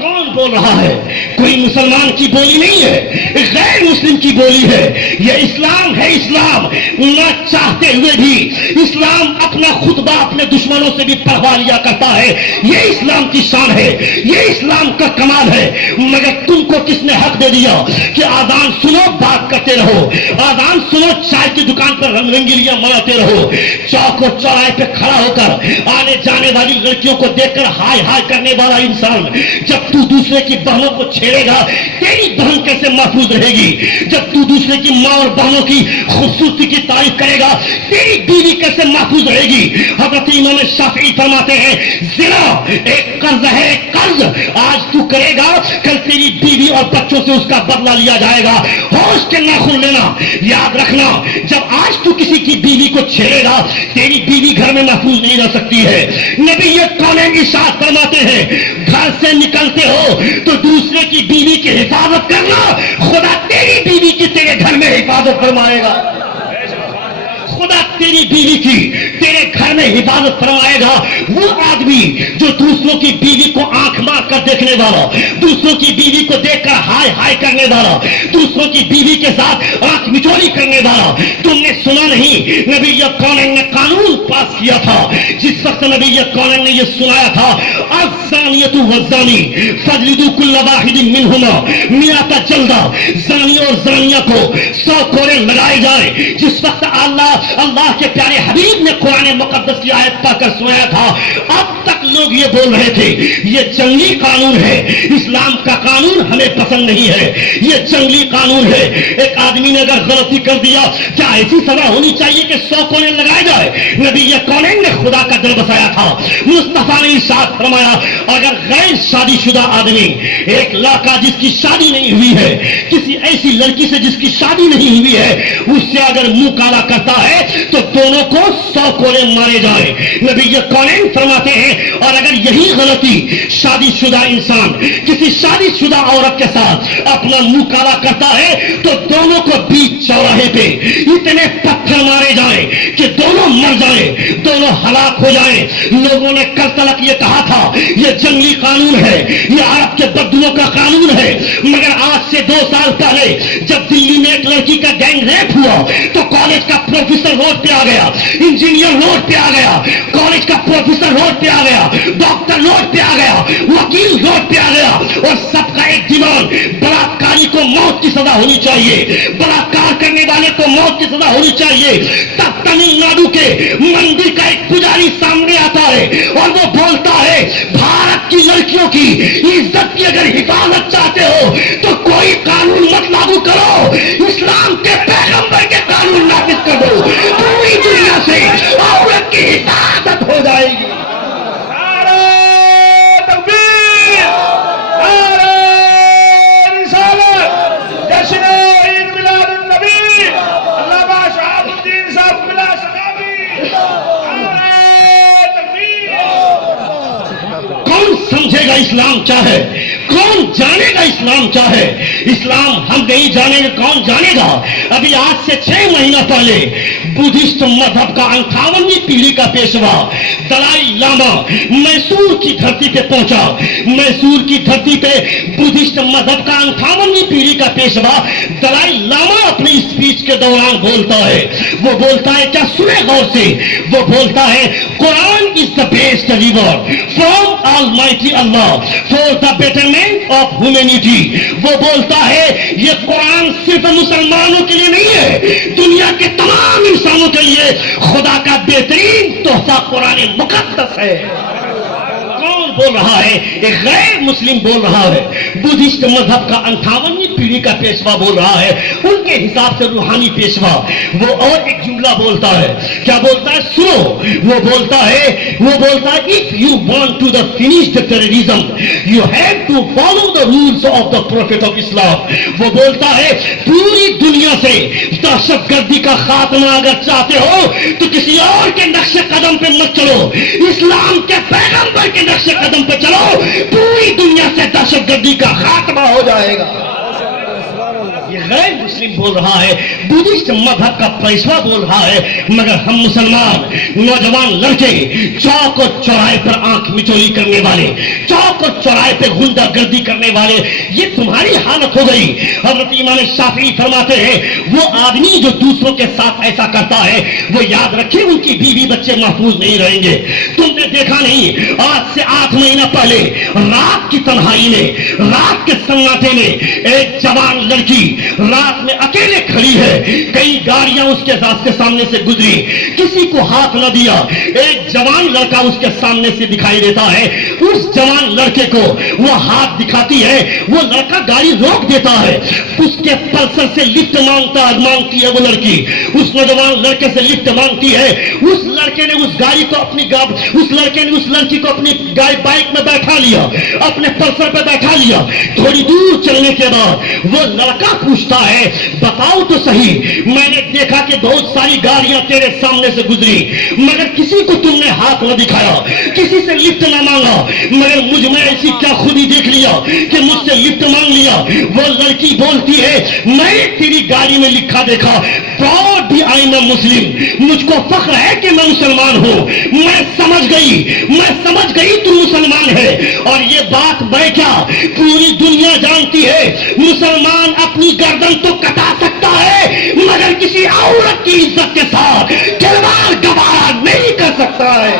کون بول رہا ہے؟ کوئی مسلمان کی بولی نہیں ہے، غیر مسلم کی بولی ہے۔ یہ اسلام ہے، اسلام نہ چاہتے ہوئے بھی اسلام اپنا خطبہ اپنے دشمنوں سے بھی پڑھوا لیا کرتا ہے۔ یہ اسلام کی شان ہے، یہ اسلام کا کمال ہے۔ مگر تم کو کس نے حق دے دیا کہ آزان سنو بات کرتے رہو، آزان سنو چائے کی دکان پر رنگ رنگیلیاں مناتے رہو، چوک و چوراہے پہ کھڑا ہو کر آنے جانے والی لڑکیوں کو دیکھ کر ہائے ہائے کرنے والا انسان جب تو دوسرے کی بہنوں کو چھیڑے گا تیری بہن کیسے محفوظ رہے گی؟ جب تو دوسرے کی ماں اور بہنوں کی خوبصورتی کی تعریف کرے گا تیری بیوی کیسے محفوظ رہے گی؟ حضرت امام شافعی فرماتے ہیں زنا ایک قرض ہے، ایک قرض آج تو کرے گا کل تیری بیوی اور بچوں سے اس کا بدلہ لیا جائے گا۔ ہوش کے ناخن لینا، یاد رکھنا جب آج تو کسی کی بیوی کو چھیڑے گا تیری بیوی گھر میں محفوظ نہیں رہ سکتی ہے۔ نبی یہ کونین ارشاد فرماتے ہیں گھر سے نکلتے ہو تو دوسرے کی بیوی کی حفاظت کرنا، خدا تیری بیوی کی تیرے گھر میں حفاظت فرمائے گا، خدا تیری بیوی کی تیرے گھر میں حفاظت فرمائے گا۔ وہ آدمی جو دوسروں کی بیوی کو آنکھ مار کر دیکھنے والا، دوسروں کی بیوی کو دیکھ کر ہائے ہائے کرنے والا، دوسروں کی بیوی کے ساتھ آنکھ مچولی کرنے والا، تم نے سنا نہیں نبی کونین نے قانون پاس کیا تھا؟ جس وقت نبی کونین نے یہ سنایا تھا الزانیۃ والزانی فجلدوا کل واحد منہما مئۃ جلدہ، زانی اور زانیہ کو 100 کوڑے لگائے جائیں۔ جس وقت اللہ کے پیارے حبیب نے قرآن مقدس کی آیت پا کر سنایا تھا اب تک لوگ یہ بول رہے تھے یہ جنگلی قانون ہے، اسلام کا قانون ہمیں پسند نہیں ہے، یہ جنگلی قانون ہے۔ ایک آدمی نے اگر غلطی کر دیا کیا ایسی سزا ہونی چاہیے کہ 100 کوڑے لگائے جائے؟ نبی کونین نے خدا کا دل بسایا تھا، مصطفیٰ نے ارشاد فرمایا اگر غیر شادی شدہ آدمی، ایک لڑکا جس کی شادی نہیں ہوئی ہے کسی ایسی لڑکی سے جس کی شادی نہیں ہوئی ہے اس سے اگر منہ کالا کرتا ہے تو دونوں کو 100 کوڑے مارے جائیں۔ نبی کونین فرماتے ہیں اور اگر یہی غلطی شادی شدہ انسان کسی شادی شدہ عورت عورت کے ساتھ اپنا منہ کالا کرتا ہے تو دونوں کو بیچ چوراہے پہ اتنے پتھر مارے جائیں کہ دونوں مر جائیں، دونوں ہلاک ہو جائیں۔ لوگوں نے کل تلک یہ کہا تھا یہ جنگلی قانون ہے، یہ عرب کے بدوؤں کا قانون ہے، مگر آج سے 2 سال پہلے جب دلی میں ایک لڑکی کا گینگ ریپ ہوا تو کالج کا پروفیسر روڈ پہ آ گیا، انجینئر روڈ پہ آ گیا، کالج کا پروفیسر روڈ پہ آ گیا، ڈاکٹر روڈ پہ آ گیا، وکیل روڈ پہ آ گیا، اور سب کا ایک ڈیمانڈ بلاکاری کو موت کی سزا ہونی چاہیے، بلاکار کرنے والے کو موت کی سزا ہونی چاہیے۔ تب تمل ناڈو کے مندر کا ایک پجاری سامنے آتا ہے اور وہ بولتا ہے بھارت کی لڑکیوں کی عزت کی اگر حفاظت چاہتے ہو تو کوئی قانون مت لاگو کرو، اسلام کے پیغمبر کے قانون نافذ کر دو، پوری دنیا سے عورت کی حفاظت ہو جائے گی۔ سمجھے گا اسلام کیا ہے؟ کون جانے گا اسلام کیا ہے؟ اسلام ہم نہیں جانیں گے، کون جانے گا؟ ابھی آج سے 6 مہینہ پہلے بدھسٹ مذہب کا 58ویں پیڑھی کا پیشوا دلائی لاما میسور کی دھرتی پہ پہنچا۔ میسور کی دھرتی پہ بدھسٹ مذہب کا 58ویں پیڑھی کا پیشوا دلائی لاما اپنی اسپیچ کے دوران بولتا ہے، وہ بولتا ہے، کیا سنے غور سے، وہ بولتا ہے Quran is the best river from almighty Allah for the betterment of humanity. وہ بولتا ہے یہ قرآن صرف مسلمانوں کے لیے نہیں ہے، دنیا کے تمام انسانوں کے لیے خدا کا بہترین تحفہ قرآن مقدس ہے۔ کون بول رہا ہے؟ ایک غیر مسلم بول رہا ہے، بدھسٹ مذہب کا 58ویں پیڑھی کا پیشوا بول رہا ہے، ان کے حساب سے روحانی پیشوا۔ وہ اور ایک جملہ بولتا ہے، کیا بولتا ہے؟ سنو، وہ بولتا ہے if you want to the finish the terrorism you have to follow the rules of the prophet of Islam۔ وہ بولتا ہے پوری دنیا سے دہشت گردی کا خاتمہ اگر چاہتے ہو تو کسی اور کے نقش قدم پہ مت چلو، اسلام کے پیغمبر کے نقش قدم پہ چلو، پوری دنیا سے دہشت گردی کا خاتمہ ہو جائے گا۔ یہ غیر مسلم بول رہا ہے، بدھسٹ مذہب کا پیشوا بول رہا ہے، مگر ہم مسلمان نوجوان لڑکے چوک اور چوراہے پر آنکھ مچولی کرنے والے، چوک اور چوراہے پہ غنڈہ گردی کرنے والے، یہ تمہاری حالت ہو گئی۔ حضرت امام شافعی فرماتے ہیں وہ آدمی جو دوسروں کے ساتھ ایسا کرتا ہے وہ یاد رکھے ان کی بیوی بچے محفوظ نہیں رہیں گے۔ تم نے دیکھا نہیں، آج سے 8 مہینہ پہلے رات کی تنہائی میں، رات کے سناٹے میں ایک جوان لڑکی رات میں اکیلے کھڑی ہے، کئی گاڑیاں اس کے راستے سامنے سے گزری، کسی کو ہاتھ نہ دیا، ایک جوان لڑکا اس کے سامنے سے دکھائی دیتا ہے، اس جوان لڑکے کو وہ ہاتھ دکھاتی ہے، وہ لڑکا گاڑی روک دیتا ہے، اس کے پلسر سے لفٹ مانگتی ہے وہ لڑکی، اس نوجوان لڑکے سے لفٹ مانگتی ہے، اس لڑکے نے اس گاڑی کو اس لڑکے نے اس لڑکی کو اپنی بائک میں بیٹھا لیا، اپنے پلسر پہ بیٹھا لیا۔ تھوڑی دور چلنے کے بعد وہ لڑکا پوچھتا ہے بتاؤ تو صحیح، میں نے دیکھا کہ بہت ساری گاڑیاں تیرے سامنے سے گزری مگر کسی کو تم نے ہاتھ نہ دکھایا، کسی سے لفٹ نہ مانگا، مگر مجھ میں ایسی کیا خودی دیکھ لیا کہ مجھ سے لفٹ مانگ لیا۔ وہ لڑکی بولتی ہے میں نے تیری گاڑی میں لکھا دیکھا پراؤڈ بھی آئی ایم مسلم، مجھ کو فخر ہے کہ میں مسلمان ہوں۔ میں سمجھ گئی تو مسلمان ہے، اور یہ بات میں کیا پوری دنیا جانتی ہے، مسلمان اپنی گردن تو کٹا سکتا ہے مگر کسی عورت کی عزت کے ساتھ کھلواڑ گوارا نہیں کر سکتا ہے۔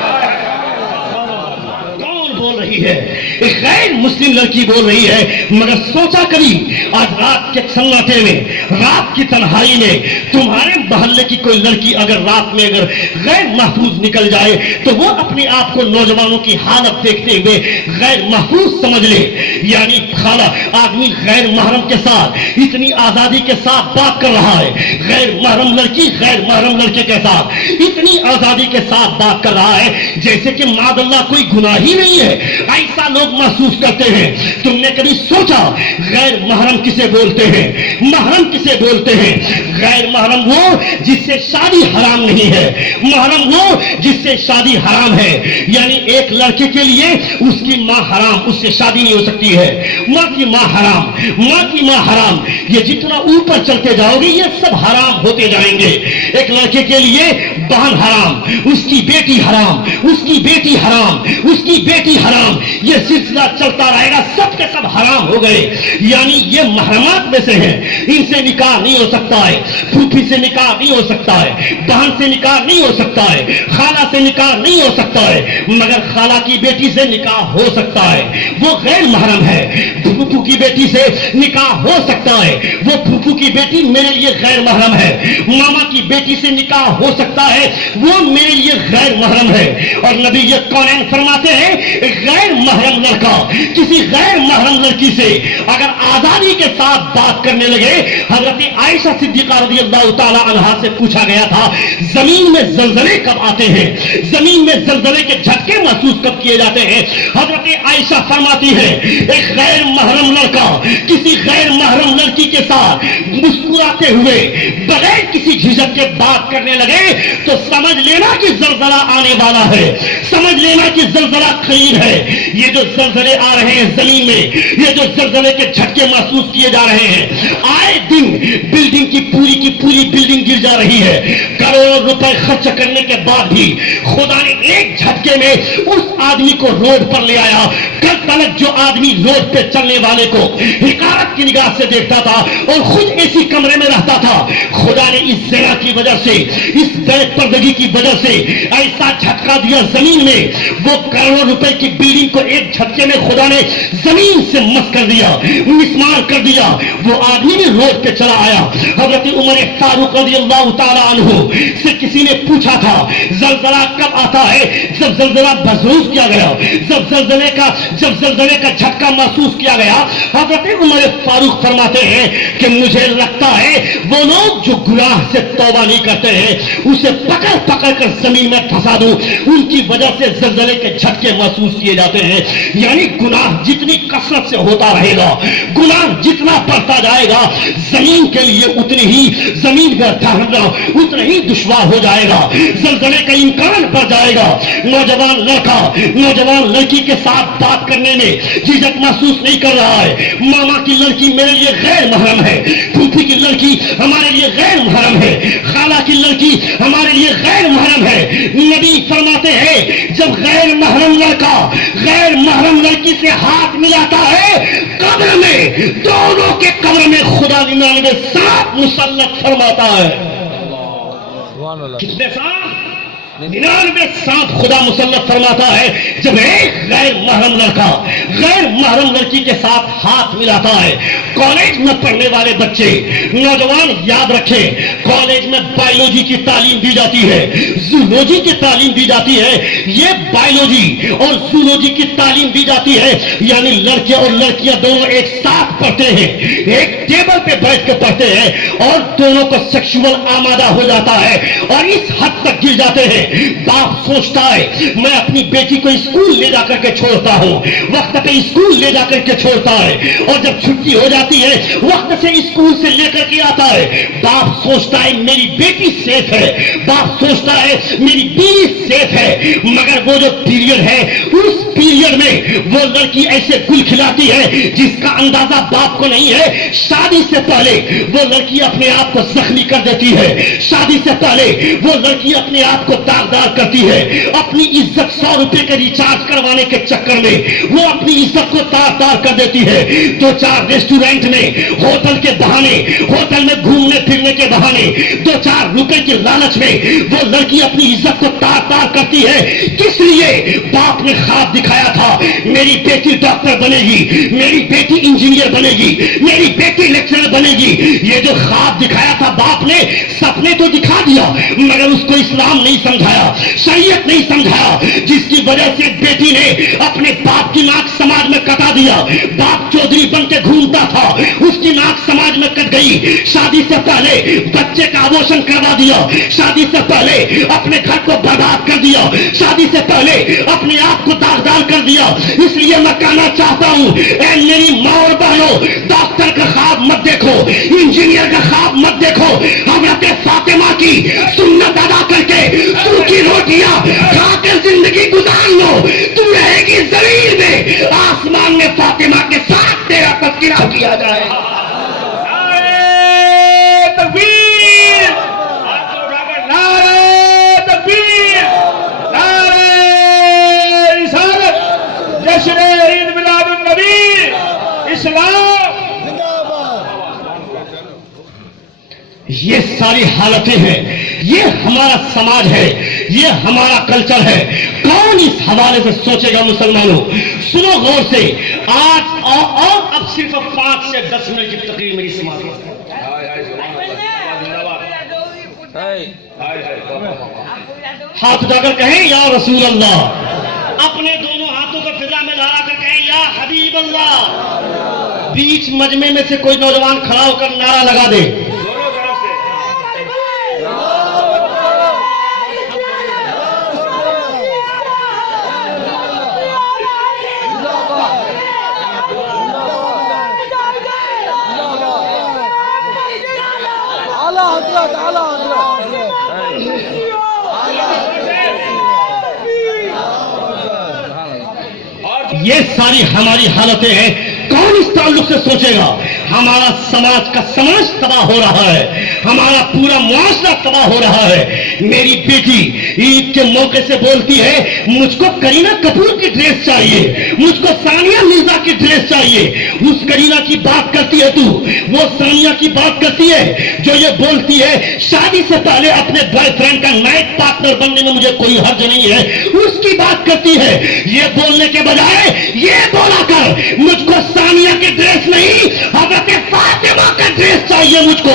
کون بول رہی ہے؟ ایک غیر مسلم لڑکی بول رہی ہے، مگر سوچا کبھی آج رات کے سناٹے میں، رات کی تنہائی میں تمہارے محلے کی کوئی لڑکی اگر رات میں اگر غیر محفوظ نکل جائے تو وہ اپنے آپ کو نوجوانوں کی حالت دیکھتے ہوئے غیر محفوظ سمجھ لے، یعنی خالہ آدمی غیر محرم کے ساتھ اتنی آزادی کے ساتھ بات کر رہا ہے، غیر محرم لڑکی غیر محرم لڑکے کے ساتھ اتنی آزادی کے ساتھ بات کر رہا ہے جیسے کہ معاذ اللہ کوئی گناہ ہی نہیں ہے، ایسا لوگ محسوس کرتے ہیں۔ تم نے کبھی سوچا غیر محرم کسے بولتے ہیں؟ محرم کسے بولتے ہیں؟ غیر محرم وہ جس سے شادی حرام نہیں ہے، محرم وہ جس سے شادی حرام ہے. یعنی ایک لڑکے کے لیے اس کی ماں حرام، اس سے شادی نہیں ہو سکتی ہے. ماں کی ماں حرام، ماں کی ماں حرام. یہ جتنا اوپر چلتے جاؤ گے یہ سب حرام ہوتے جائیں گے. ایک لڑکے کے لیے بہن حرام، اس کی بیٹی حرام، اس کی بیٹی حرام، اس کی بیٹی حرام. یہ سلسلہ چلتا رہے گا، سب کے سب حرام ہو گئے. یعنی یہ محرمات میں سے ہیں، ان سے نکاح نہیں ہو سکتا ہے، پھوپھی سے نکاح نہیں ہو سکتا ہے، بہن سے نکاح نہیں ہو سکتا ہے، خالہ سے نکاح نہیں ہو سکتا ہے. مگر خالہ کی بیٹی سے نکاح ہو سکتا ہے، وہ غیر محرم ہے. پھوپھو کی بیٹی سے نکاح ہو سکتا ہے، وہ پھوپھو کی بیٹی میرے لیے غیر محرم ہے. ماما کی بیٹی سے نکاح ہو سکتا ہے، وہ میرے لیے غیر محرم ہے. اور نبی یہ کونین فرماتے ہیں غیر محرم لڑکا کسی غیر محرم لڑکی سے اگر آزادی کے ساتھ بات کرنے لگے. حضرت عائشہ صدیقہ رضی اللہ تعالی عنہا سے پوچھا گیا تھا زمین میں زلزلے کب آتے ہیں، زمین میں زلزلے کے جھٹکے محسوس کب کیے جاتے ہیں. حضرت عائشہ فرماتی ہے ایک غیر محرم لڑکا کسی غیر محرم لڑکی کے ساتھ مسکراتے ہوئے بغیر کسی جھجک کے بات کرنے لگے تو سمجھ لینا کہ زلزلہ آنے والا ہے، سمجھ لینا کہ زلزلہ قریب ہے. یہ جو زلزلے آ رہے ہیں زمین میں، یہ جو زلزلے کے جھٹکے محسوس کیے جا رہے ہیں، آئے دن بلڈنگ کی پوری بلڈنگ گر جا رہی ہے. کروڑوں روپے خرچ کرنے کے بعد بھی خدا نے ایک جھٹکے میں اس آدمی کو روڈ پر لے آیا. کل تلک جو آدمی روڈ پہ چلنے والے کو حقارت کی نگاہ سے دیکھتا تھا اور خود ایسی کمرے میں رہتا تھا، خدا نے اس زنا کی وجہ سے، اس بے پردگی کی وجہ سے ایسا جھٹکا دیا زمین میں، وہ کروڑوں روپے کی بلڈنگ کو ایک جھٹکے میں خدا نے زمین سے مس کر دیا، مسمار کر دیا. وہ آدمی بھی روڈ پہ چلا آیا. حضرت عمر فاروق رضی اللہ تعالی عنہ سے کسی نے پوچھا تھا زلزلہ کب آتا ہے؟ جب زلزلہ محسوس کیا گیا، جب زلزلے کا جھٹکا محسوس کیا گیا. حضرت عمر فاروق فرماتے ہیں کہ مجھے لگتا ہے وہ لوگ جو گناہ سے توبہ نہیں کرتے ہیں اسے پکڑ کر زمین میں پھنسا دوں، ان کی وجہ سے زلزلے کے جھٹکے محسوس کیے جاتے ہیں. یعنی گناہ جتنی کثرت سے ہوتا رہے گا، گناہ جتنا بڑھتا جائے گا، زمین کے لیے اتنی ہی زمین میں ٹھہرنا اتنا ہی دشوار ہو جائے گا، زلزلے کا امکان بڑھ جائے گا. نوجوان لڑکا نوجوان لڑکی کے ساتھ بات کرنے میں جھجک محسوس نہیں کر رہا ہے. ماما کی لڑکی میرے لیے غیر محرم ہے، پھوپھی کی لڑکی ہمارے لیے غیر محرم ہے، خالہ کی لڑکی ہمارے لیے غیر محرم ہے. نبی فرماتے ہیں جب غیر محرم لڑکا غیر محرم لڑکی سے ہاتھ ملاتا ہے قبر میں، دونوں کے قبر میں خدا 99 سانپ مسلط فرماتا ہے. کتنے سانپ؟ 99 سانپ خدا مسلط فرماتا ہے جب ایک غیر محرم لڑکا غیر محرم لڑکی کے ساتھ ہاتھ ملاتا ہے. کالج میں پڑھنے والے بچے نوجوان یاد رکھیں، کالج میں بایولوجی کی تعلیم دی جاتی ہے، زولوجی کی تعلیم دی جاتی ہے. یہ بایولوجی اور زولوجی کی تعلیم دی جاتی ہے، یعنی لڑکے اور لڑکیاں دونوں ایک ساتھ پڑھتے ہیں، ایک ٹیبل پہ بیٹھ کے پڑھتے ہیں اور دونوں کو سیکشول آمادہ ہو جاتا ہے اور اس حد تک گر جاتے ہیں. باپ سوچتا ہے میں اپنی بیٹی کو اسکول لے جا کر کے چھوڑتا ہوں، وقت پہ اسکول لے جا کر کے چھوڑتا ہے اور جب چھٹی ہو جاتی ہے وقت سے اسکول سے لے کر کے آتا ہے. باپ سوچتا ہے میری بیٹی سیف ہے، باپ سوچتا ہے میری بیوی سیف ہے. مگر وہ جو پیریڈ ہے اس پیریڈ میں وہ لڑکی ایسے گل کھلاتی ہے جس کا اندازہ باپ کو نہیں ہے. شادی سے پہلے وہ لڑکی اپنے آپ کو زخمی کر دیتی ہے، شادی سے پہلے وہ لڑکی اپنے آپ کو داغدار کرتی ہے. اپنی عزت 100 روپے کے ریچارج کروانے کے چکر میں وہ اپنی عزت کو تار کر دیتی ہے. 2-4 ریسٹورینٹ میں ہوٹل کے بہانے، ہوٹل میں گھومنے پھرنے کے بہانے، 2-4 روپے کی لالچ میں وہ لڑکی اپنی عزت کو تار کرتی ہے. کس لیے؟ باپ نے خواب دکھایا تھا میری بیٹی ڈاکٹر بنے گی، میری بیٹی انجینئر بنے گی، میری بیٹی لیکچرر بنے گی. یہ جو خواب دکھایا تھا باپ نے، سپنے تو دکھا دیا مگر اس کو اسلام نہیں سمجھایا، شریعت نہیں سمجھایا، جس کی وجہ سے بیٹی نے اپنے باپ کی ناک سماج میں کٹا دیا. باپ چودھری بن کے گھومتا تھا، اس کی ناک سماج میں کٹ گئی. شادی سے پہلے بچے کا ابورشن کروا دیا، شادی سے پہلے اپنے گھر کو برباد کر دیا، شادی سے پہلے اپنے آپ کو داغدار کر دیا. اس لیے میں کہنا چاہتا ہوں اے میری ماں اور بہنوں، ڈاکٹر کا خواب مت دیکھو، انجینئر کا خواب مت دیکھو. حضرت فاطمہ کی سنت ادا کر کے سوکھی روٹیاں کھا کر زندگی گزار لو. تو رہے گی زمین میں, آسمان میں فاطمہ کے ساتھ تیرا تذکرہ کیا جائے. نعرہ تکبیر, ہاتھ اٹھا کر نعرہ تکبیر, نعرہ رسالت, جشن عید میلاد النبی, اسلام. یہ ساری حالتیں ہیں, یہ ہمارا سماج ہے, یہ ہمارا کلچر ہے. کون اس حوالے سے سوچے گا مسلمانوں؟ سنو غور سے. آج اور اب صرف 5 سے 10 منٹ کی تقریر میری سماعت ہے. ہاتھ اٹھا کر کہیں یا رسول اللہ. اپنے دونوں ہاتھوں کو فضا میں لہرا کر کہیں یا حبیب اللہ. بیچ مجمع میں سے کوئی نوجوان کھڑا ہو کر نعرہ لگا دے. یہ ساری ہماری حالتیں ہیں. کون اس تعلق سے سوچے گا؟ ہمارا سماج تباہ ہو رہا ہے, ہمارا پورا معاشرہ تباہ ہو رہا ہے. میری بیٹی عید کے موقع سے بولتی ہے مجھ کو کرینہ کپور کی ڈریس چاہیے, مجھ کو ثانیہ مرزا کی ڈریس چاہیے. اس کرینہ کی بات کرتی ہے تو, وہ ثانیہ کی بات کرتی ہے جو یہ بولتی ہے شادی سے پہلے اپنے بوائے فرینڈ کا نائٹ پارٹنر بننے میں مجھے کوئی حرج نہیں ہے, اس کی بات کرتی ہے. یہ بولنے کے بجائے یہ بولا کر مجھ کو ثانیہ کی ڈریس نہیں, حضرت فاطمہ کا ڈریس چاہیے مجھ کو.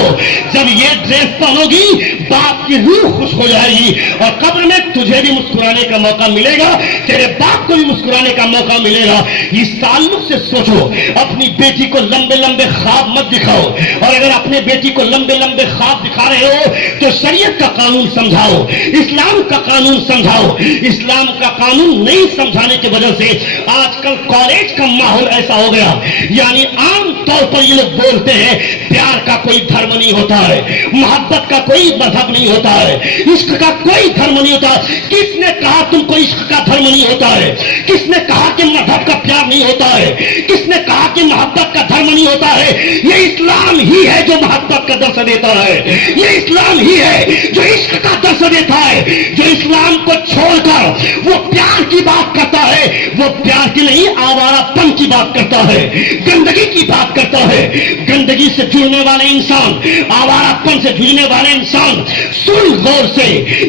جب یہ ڈریس پہنو گی باپ کی روح خوش ہو جائے گی, اور قبر میں تجھے بھی مسکرانے کا موقع ملے گا, تیرے باپ کو بھی مسکرانے کا موقع ملے گا. اس تعلق سے سوچو. اپنی بیٹی کو لمبے لمبے خواب مت دکھاؤ, اور اگر اپنے بیٹی کو لمبے لمبے خواب دکھا رہے ہو تو شریعت کا قانون سمجھاؤ, اسلام کا قانون سمجھاؤ. اسلام کا قانون نہیں سمجھانے کی وجہ سے آج کل کالج کا ماحول ایسا ہو گیا. یعنی عام طور پر یہ لوگ بولتے ہیں پیار کا کوئی دھرم نہیں ہوتا ہے, محبت کا کوئی مذہب نہیں ہوتا ہے, عشق کا کوئی دھرم نہیں ہوتا. کس نے کہا تم کو عشق کا دھرم نہیں ہوتا ہے؟ کس نے کہا کہ مذہب کا پیار نہیں ہوتا ہے؟ کس نے کہا کہ محبت کا دھرم نہیں ہوتا ہے؟ یہ اسلام ہی ہے جو محبت کا درس دیتا ہے, یہ اسلام ہی ہے جو عشق کا درس دیتا ہے. جو اسلام کو چھوڑ کر وہ پیار کی بات کرتا ہے, وہ پیار کی نہیں آوارہ پن کی بات کرتا ہے, گندگی کی بات کرتا ہے. گندگی سے جڑنے والے انسان, آوارہ پن سے جڑنے والے انسان, سن غور سے.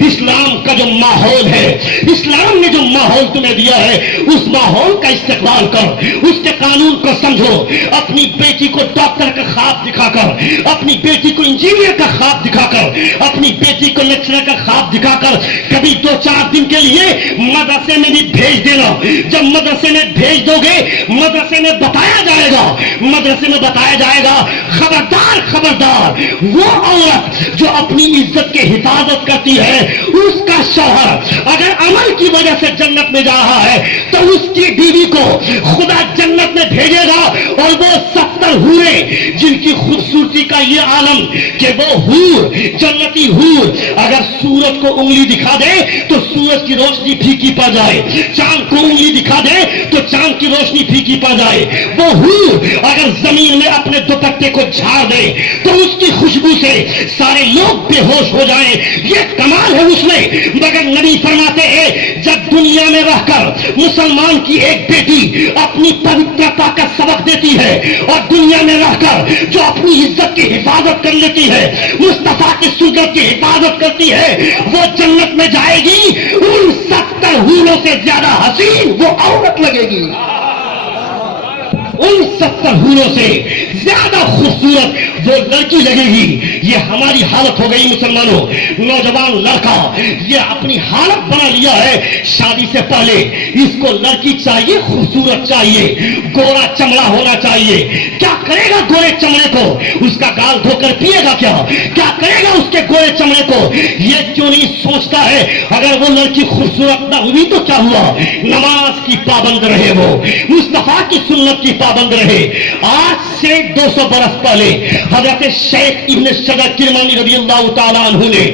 اسلام کا جو ماحول ہے, اسلام نے جو ماحول تمہیں دیا ہے, اس ماحول کا استقبال کر, اس کے قانون کو سمجھو. اپنی بیٹی کو ڈاکٹر کا خواب دکھا کر, اپنی بیٹی کو انجینئر کا خواب دکھا کر, اپنی بیٹی کو لیکچرر کا خواب دکھا کر کبھی 2-4 دن کے لیے مدرسے میں بھی بھیج دینا. جب مدرسے میں بھیج دو گے, مدرسے میں بتایا جائے گا, مدرسے میں بتایا جائے گا خبردار خبردار, وہ عورت جو اپنی عزت کی حفاظت کرتی ہے اس کا شوہر اگر عمل کی وجہ سے جنت میں جا رہا ہے تو اس کی بیوی کو خدا جنت میں بھیجے گا. اور وہ 70 حوریں جن کی خوبصورتی کا یہ عالم کہ وہ حور, جنتی حور, اگر سورج کو انگلی دکھا دے تو سورج کی روشنی پھیکی پڑ جائے, چاند کو انگلی دکھا دے تو چاند کی روشنی پھیکی پڑ جائے. وہ حور اگر زمین میں اپنے دوپٹے کو جھاڑ دے تو اس کی خوشبو سے سارے لوگ بے ہوش ہو جائیں. یہ کمال ہے اس میں. مگر نبی فرماتے ہیں جب دنیا میں رہ کر مسلمان کی ایک بیٹی اپنی پوترتا کا سبق دیتی ہے اور دنیا میں رہ کر جو اپنی عزت کی حفاظت کر لیتی ہے, مصطفیٰ کی سنت کی حفاظت کرتی ہے, وہ جنت میں جائے گی. ان 70 حوروں سے زیادہ حسین وہ عورت لگے گی, ان 70 حوروں سے زیادہ خوبصورت وہ لڑکی لگے گی. یہ ہماری حالت ہو گئی مسلمانوں. نوجوان لڑکا یہ اپنی حالت بنا لیا ہے. شادی سے پہلے اس کو لڑکی چاہیے, خوبصورت چاہیے, گورا چمڑا ہونا چاہیے. کیا کرے گا گورے چمڑے کو؟ اس کا گال دھو کر پیے گا کیا کرے گا اس کے گورے چمڑے کو؟ یہ کیوں نہیں سوچتا ہے اگر وہ لڑکی خوبصورت نہ ہوئی تو کیا ہوا؟ نماز کی پابند رہے, وہ مصطفیٰ کی سنت کی پابند رہے. آج سے 200 برس پہلے حضرت شیخ ابن شجر کرمانی رضی اللہ تعالیٰ عنہ نے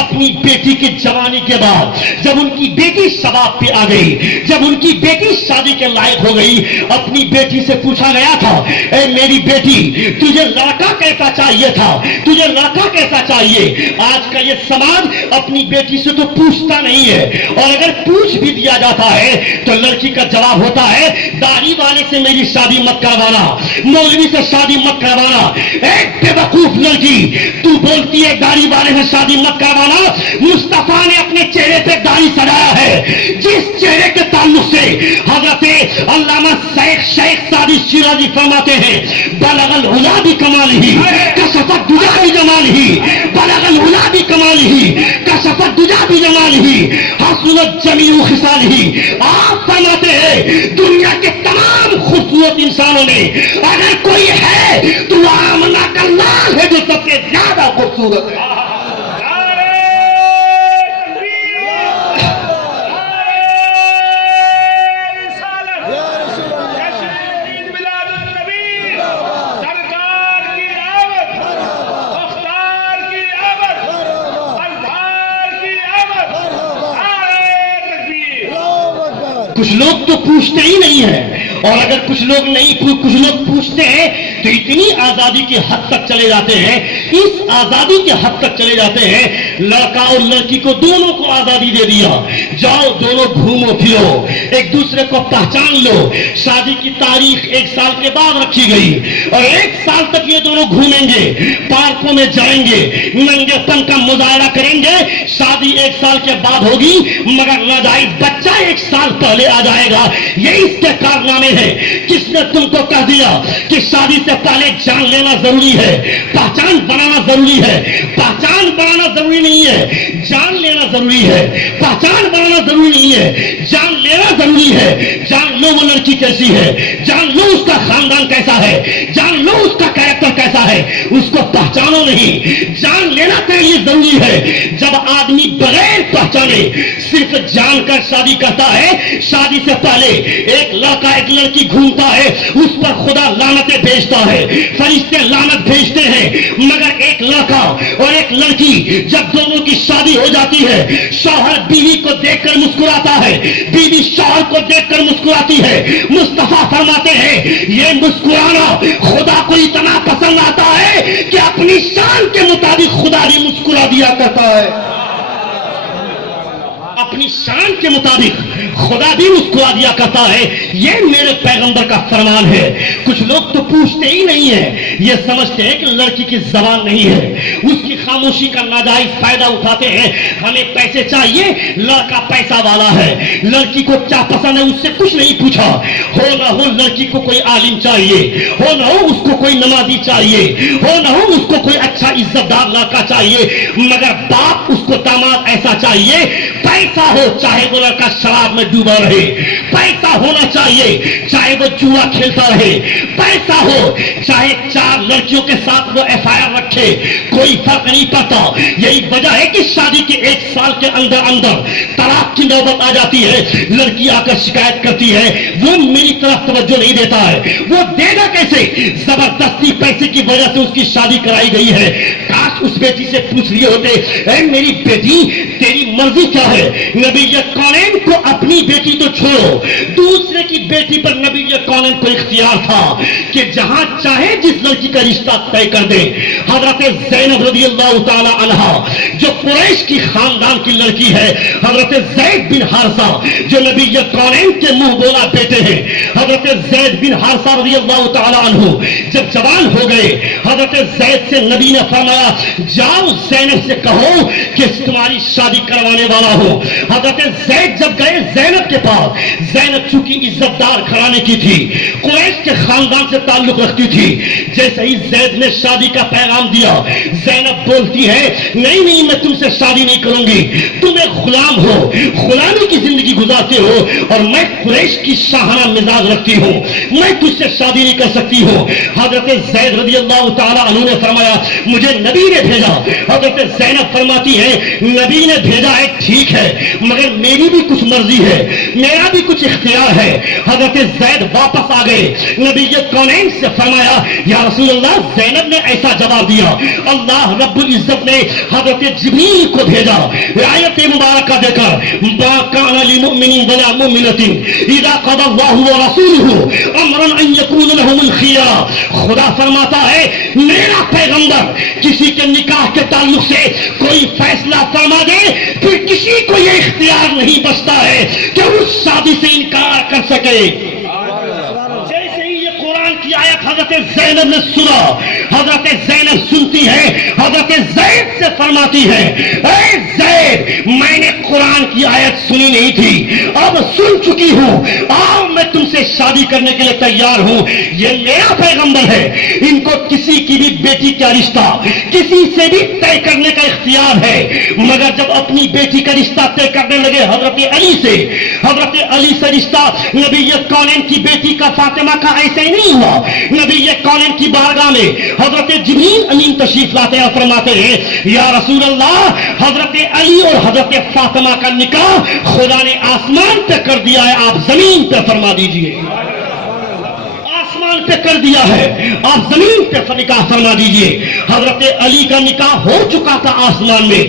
اپنی بیٹی کی جوانی کے بعد جب ان کی بیٹی شباب پہ آ گئی، جب ان کی بیٹی شادی کے لائق ہو گئی، اپنی بیٹی سے پوچھا گیا تھا، اے میری بیٹی تجھے لڑکا کیسا چاہیے تھا، تجھے لڑکا کیسا چاہیے؟ آج کا یہ سماج اپنی بیٹی سے تو پوچھتا نہیں ہے، اور اگر پوچھ بھی دیا جاتا ہے تو لڑکی کا جواب ہوتا ہے داڑھی والے سے میری شادی مت کروانا، مولوی سے شادی مت کروانا۔ ایک بے وقوف لڑکی تو بولتی ہے داڑھی والے سے شادی مت کروانا۔ مصطفیٰ نے اپنے چہرے پہ داڑھی سجایا ہے، جس چہرے کے تعلق سے حضرت علامہ شیخ سعدی شیرازی فرماتے ہیں بلغ العلا بکمالہ کشف الدجی بجمالہ، بلغ العلا بکمالہ کشف الدجی بجمالہ حسنت جمیع خصالہ۔ آپ فرماتے ہیں دنیا کے تمام خوبصورت انسانوں میں اگر کوئی ہے تو وہ آمنہ کا لال ہے جو سب سے زیادہ خوبصورت ہے۔ کچھ لوگ تو پوچھتے ہی نہیں ہیں، اور اگر کچھ لوگ پوچھتے ہیں تو اتنی آزادی کی حد تک چلے جاتے ہیں، اس آزادی کے حد تک چلے جاتے ہیں لڑکا اور لڑکی کو دونوں کو آزادی دے دیا، جاؤ دونوں گھومو پھرو، ایک دوسرے کو پہچان لو۔ شادی کی تاریخ 1 سال کے بعد رکھی گئی، اور 1 سال تک یہ دونوں گھومیں گے، پارکوں میں جائیں گے، ننگے پن کا مظاہرہ کریں گے۔ شادی 1 سال کے بعد ہوگی، مگر ناجائز بچہ 1 سال پہلے آ جائے گا۔ یہ اس کے کارنامے ہیں۔ کس نے تم کو کہہ دیا کہ شادی سے پہلے جان لینا ضروری ہے، پہچان بنانا ضروری ہے؟ پہچان بنانا ضروری نہیں ہے، جان لینا ضروری ہے۔ پہچان بنانا ضروری نہیں ہے، جان لینا ضروری ہے۔ جان لو وہ لڑکی کیسی ہے، جان لو اس کا خاندان کیسا ہے، جان لو اس کا کیریکٹر کیسا ہے، اس کو پہچانو نہیں، جان لینا تیرے لیے ضروری ہے۔ جب آدمی بغیر پہچانے صرف جان کر شادی کرتا ہے، شادی سے پہلے ایک لڑکا ایک لڑکی گھومتا ہے، اس پر خدا لعنتیں بھیجتا ہے، فرشتے لعنت بھیجتے ہیں، مگر ایک لڑکا اور ایک لڑکی جب دونوں کی شادی ہو جاتی ہے، شوہر بیوی کو دیکھ کر مسکراتا ہے، بیوی شوہر کو دیکھ کر مسکراتی ہے۔ مصطفیٰ فرماتے ہیں یہ مسکرانا خدا کو اتنا پسند آتا ہے کہ اپنی شان کے مطابق خدا بھی مسکرا دیا کرتا ہے، اپنی شان کے مطابق خدا بھی مسکرا دیا کرتا ہے۔ یہ میرے پیغمبر کا فرمان ہے۔ کچھ لوگ تو پوچھتے ہی نہیں ہیں، یہ سمجھتے ہیں کہ لڑکی کی زبان نہیں ہے، اس کی خاموشی کا ناجائز فائدہ اٹھاتے ہیں۔ ہمیں پیسے چاہیے، لڑکا پیسہ والا ہے، لڑکی کو کیا پسند ہے اس سے کچھ نہیں پوچھا۔ ہو نہ ہو لڑکی کو کوئی عالم چاہیے، ہو نہ ہو اس کو کوئی نمازی چاہیے، ہو نہ ہو اس کو کوئی اچھا عزت دار لڑکا چاہیے، مگر باپ اس کو داماد ایسا چاہیے پیسہ ہو چاہے وہ لڑکا شراب میں ڈوبا رہے، پیسہ ہونا چاہیے چاہے وہ جوا کھیلتا رہے، پیسہ ہو چاہے 4 لڑکیوں کے ساتھ وہ FIR رکھے، کوئی فرق نہیں پڑتا۔ یہی وجہ ہے کہ شادی کے 1 سال کے اندر طلاق کی نوبت آ جاتی ہے، لڑکی آ کر شکایت کرتی ہے وہ میری طرف توجہ نہیں دیتا ہے۔ وہ دے گا کیسے؟ زبردستی پیسے کی وجہ سے اس کی شادی کرائی گئی ہے۔ کاش اس بیٹی سے پوچھ لیے ہوتے اے میری بیٹی تیری مرضی کیا ہے؟ نبی کونین کو اپنی بیٹی تو چھوڑو، دوسرے کی بیٹی پر نبی کونین کو اختیار تھا کہ جہاں چاہے جس لڑکی کا رشتہ طے کر دے۔ حضرت زینب رضی اللہ تعالی عنہا جو قریش کی خاندان کی لڑکی ہے، حضرت زید بن حارثہ جو نبی کونین کے منہ بولا بیٹے ہیں، حضرت زید بن حارثہ رضی اللہ تعالی عنہ جب جوان ہو گئے، حضرت زید سے نبی نے فرمایا جاؤ زینب سے کہو کہ تمہاری شادی کروانے والا ہو۔ حضرت زید جب گئے زینب کے پاس، زینب چونکہ عزت دار گھرانے کی تھی، قریش کے خاندان سے تعلق رکھتی تھی، جیسے ہی زید نے شادی کا پیغام دیا، زینب بولتی ہے نہیں میں تم سے شادی نہیں کروں گی، تم ایک غلام ہو، غلامی کی زندگی گزارتے ہو، اور میں قریش کی شاہانہ مزاج رکھتی ہوں، میں تجھ سے شادی نہیں کر سکتی ہوں۔ حضرت زید رضی اللہ تعالی عنہ نے فرمایا مجھے نبی نے بھیجا۔ حضرت زینب فرماتی ہے نبی نے بھیجا ہے ٹھیک ہے، مگر میری بھی کچھ مرضی ہے، میرا بھی کچھ اختیار ہے۔ حضرت زید واپس آ گئے، نبی کونین سے فرمایا یا رسول اللہ زینب نے ایسا جواب دیا. اللہ رب العزت نے حضرت جبریل کو بھیجا آیت مبارکہ دے کر ما کان للمؤمن ولا مؤمنۃ اذا قضى الله ورسوله امرا ان يكون لهم الخيار. خدا فرماتا ہے میرا پیغمبر کسی کے نکاح کے تعلق سے کوئی فیصلہ فرما دے پھر کسی کو یہ اختیار نہیں بچتا ہے کہ اس شادی سے انکار کر سکے. جیسے ہی یہ قرآن کی آیت حضرت زینب نے سنا, حضرت زینب سنتی ہے, حضرت زید سے فرماتی ہے اے زید میں نے قرآن کی آیت سنی نہیں تھی, اب سن چکی ہوں, آؤ میں تم سے شادی کرنے کے لیے تیار ہوں. یہ میرا پیغمبر ہے, ان کو کسی کی بھی بیٹی کا رشتہ کسی سے بھی طے کرنے کا اختیار ہے. مگر جب اپنی بیٹی کا رشتہ طے کرنے لگے حضرت علی سے, حضرت علی سے رشتہ نبی کونین کی بیٹی کا فاطمہ کا ایسے ہی نہیں ہوا. نبی کونین کی بارگاہ میں حضرت جبریل امین تشریف لاتے ہیں اور فرماتے ہیں یا رسول اللہ حضرت علی اور حضرت فاطمہ کا نکاح خدا نے آسمان پہ کر دیا ہے, آپ زمین پہ فرما دیجئے. پہ کر دیا ہے, آپ زمین پہ نکاح فرما دیجئے. حضرت علی کا نکاح ہو چکا تھا آسمان میں,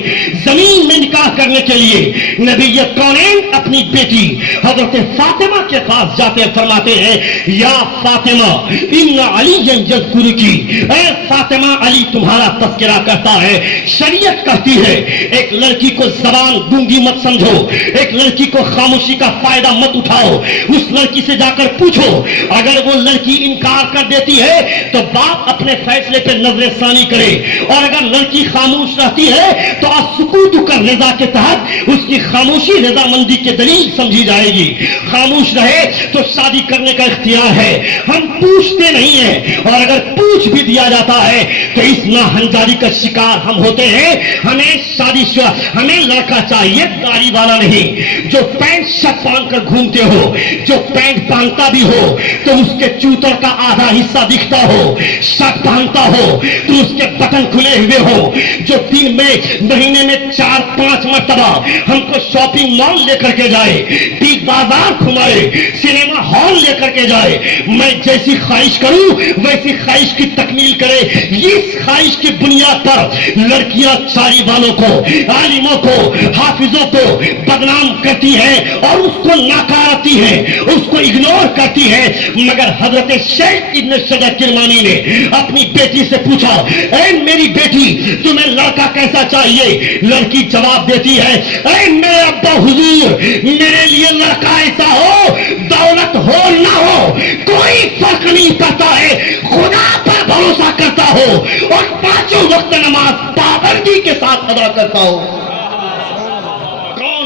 زمین میں نکاح کرنے کے لیے نبی کونین اپنی بیٹی حضرت فاطمہ کے پاس جاتے فرماتے ہیں یا فاطمہ ان علی یذکرکی, اے فاطمہ علی تمہارا تذکرہ کرتا ہے. شریعت کہتی ہے ایک لڑکی کو زبان گونگی مت سمجھو, ایک لڑکی کو خاموشی کا فائدہ مت اٹھاؤ. اس لڑکی سے جا کر پوچھو, اگر وہ لڑکی انکار کر دیتی ہے تو باپ اپنے فیصلے پہ نظر ثانی کرے, اور اگر لڑکی خاموش رہتی ہے تو السکوت کر رضا کے تحت اس کی خاموشی رضا مندی کے دلیل سمجھی جائے گی. خاموش رہے تو شادی کرنے کا اختیار ہے. ہم پوچھتے نہیں ہیں, اور اگر پوچھ بھی دیا جاتا ہے تو اس ناہنجاری کا شکار ہم ہوتے ہیں. ہمیں لڑکا چاہیے داڑھی والا نہیں, جو پینٹ شرٹ پہن کر گھومتے ہو, جو پینٹ پہنتا بھی ہو تو اس کے چوتر کا آدھا حصہ دکھتا ہو, شرٹ پہنتا ہو تو اس کے بٹن کھلے ہوئے ہو, جو دن میں مہینے میں 4-5 مرتبہ ہم کو شاپنگ مال لے کر کے جائے, بگ بازار گھمائے, سنیما ہال لے کر کے جائے. میں جیسی خواہش کروں ویسی خواہش کی تکمیل کرے. اس خواہش کی بنیاد پر لڑکیاں چاری والوں کو, عالموں کو, حافظوں کو بدنام کرتی ہیں اور اس کو ناکارتی ہیں, اس کو اگنور کرتی ہیں. مگر حضرت شیخ ابن سجا کرمانی نے اپنی بیٹی سے پوچھا اے میری بیٹی تمہیں لڑکا کیسا چاہیے؟ لڑکی جواب دیتی ہے اے میرے ابا حضور میرے لیے لڑکا ایسا ہو, دولت ہو نہ ہو کوئی فرق نہیں پڑتا ہے, خدا پر بھروسہ کرتا ہو اور 5 وقت نماز پابندی کے ساتھ ادا کرتا ہو.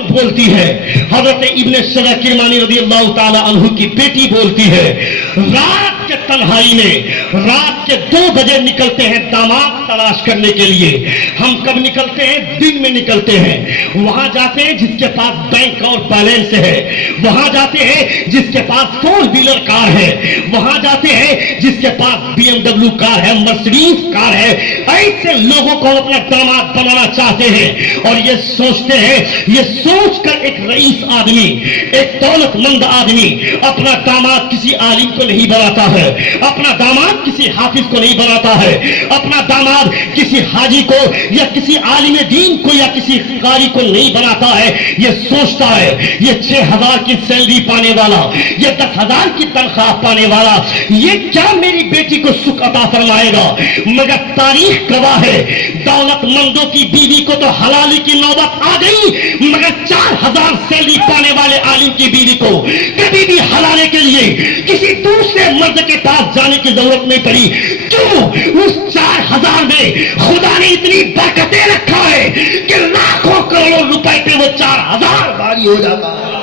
بولتی ہے حضرت ابن سجا کرمانی رضی اللہ تعالی عنہ کی بیٹی بولتی ہے رات کے تنہائی میں رات کے 2 بجے نکلتے ہیں داماد تلاش کرنے کے لیے. ہم کب نکلتے ہیں؟ دن میں نکلتے ہیں. وہاں جاتے ہیں جس کے پاس بینک اور بیلنس ہے, وہاں جاتے ہیں جس کے پاس 4 ویلر کار ہے, وہاں جاتے ہیں جس کے پاس BMW کار ہے, مرسیڈیز کار ہے. ایسے لوگوں کو اپنا داماد بنانا چاہتے ہیں اور یہ سوچتے ہیں, یہ سوچ کر ایک رئیس آدمی, ایک دولت مند آدمی اپنا داماد کسی عالم کو نہیں بناتا ہے, اپنا داماد کسی حافظ کو نہیں بناتا ہے, اپنا داماد کسی حاجی کو یا کسی عالم دین کو یا کسی قاری کو نہیں بناتا ہے. یہ سوچتا ہے یہ 6,000 کی سیلری پانے والا, یہ 10,000 کی تنخواہ پانے والا, یہ کیا میری بیٹی کو سکھ عطا فرمائے گا. مگر تاریخ گواہ ہے دولت مندوں کی بیوی کو تو حلالی کی نوبت آ گئی, مگر 4,000 سیلری پانے والے عالم کی بیوی کو کبھی بھی حلالے کے لیے کسی دوسرے مرد کے پاس جانے کی ضرورت نہیں پڑی. کیوں؟ اس 4,000 میں خدا نے اتنی برکتیں رکھا ہے کہ لاکھوں کروڑوں روپے پہ وہ 4,000 بھاری ہو جاتا ہے.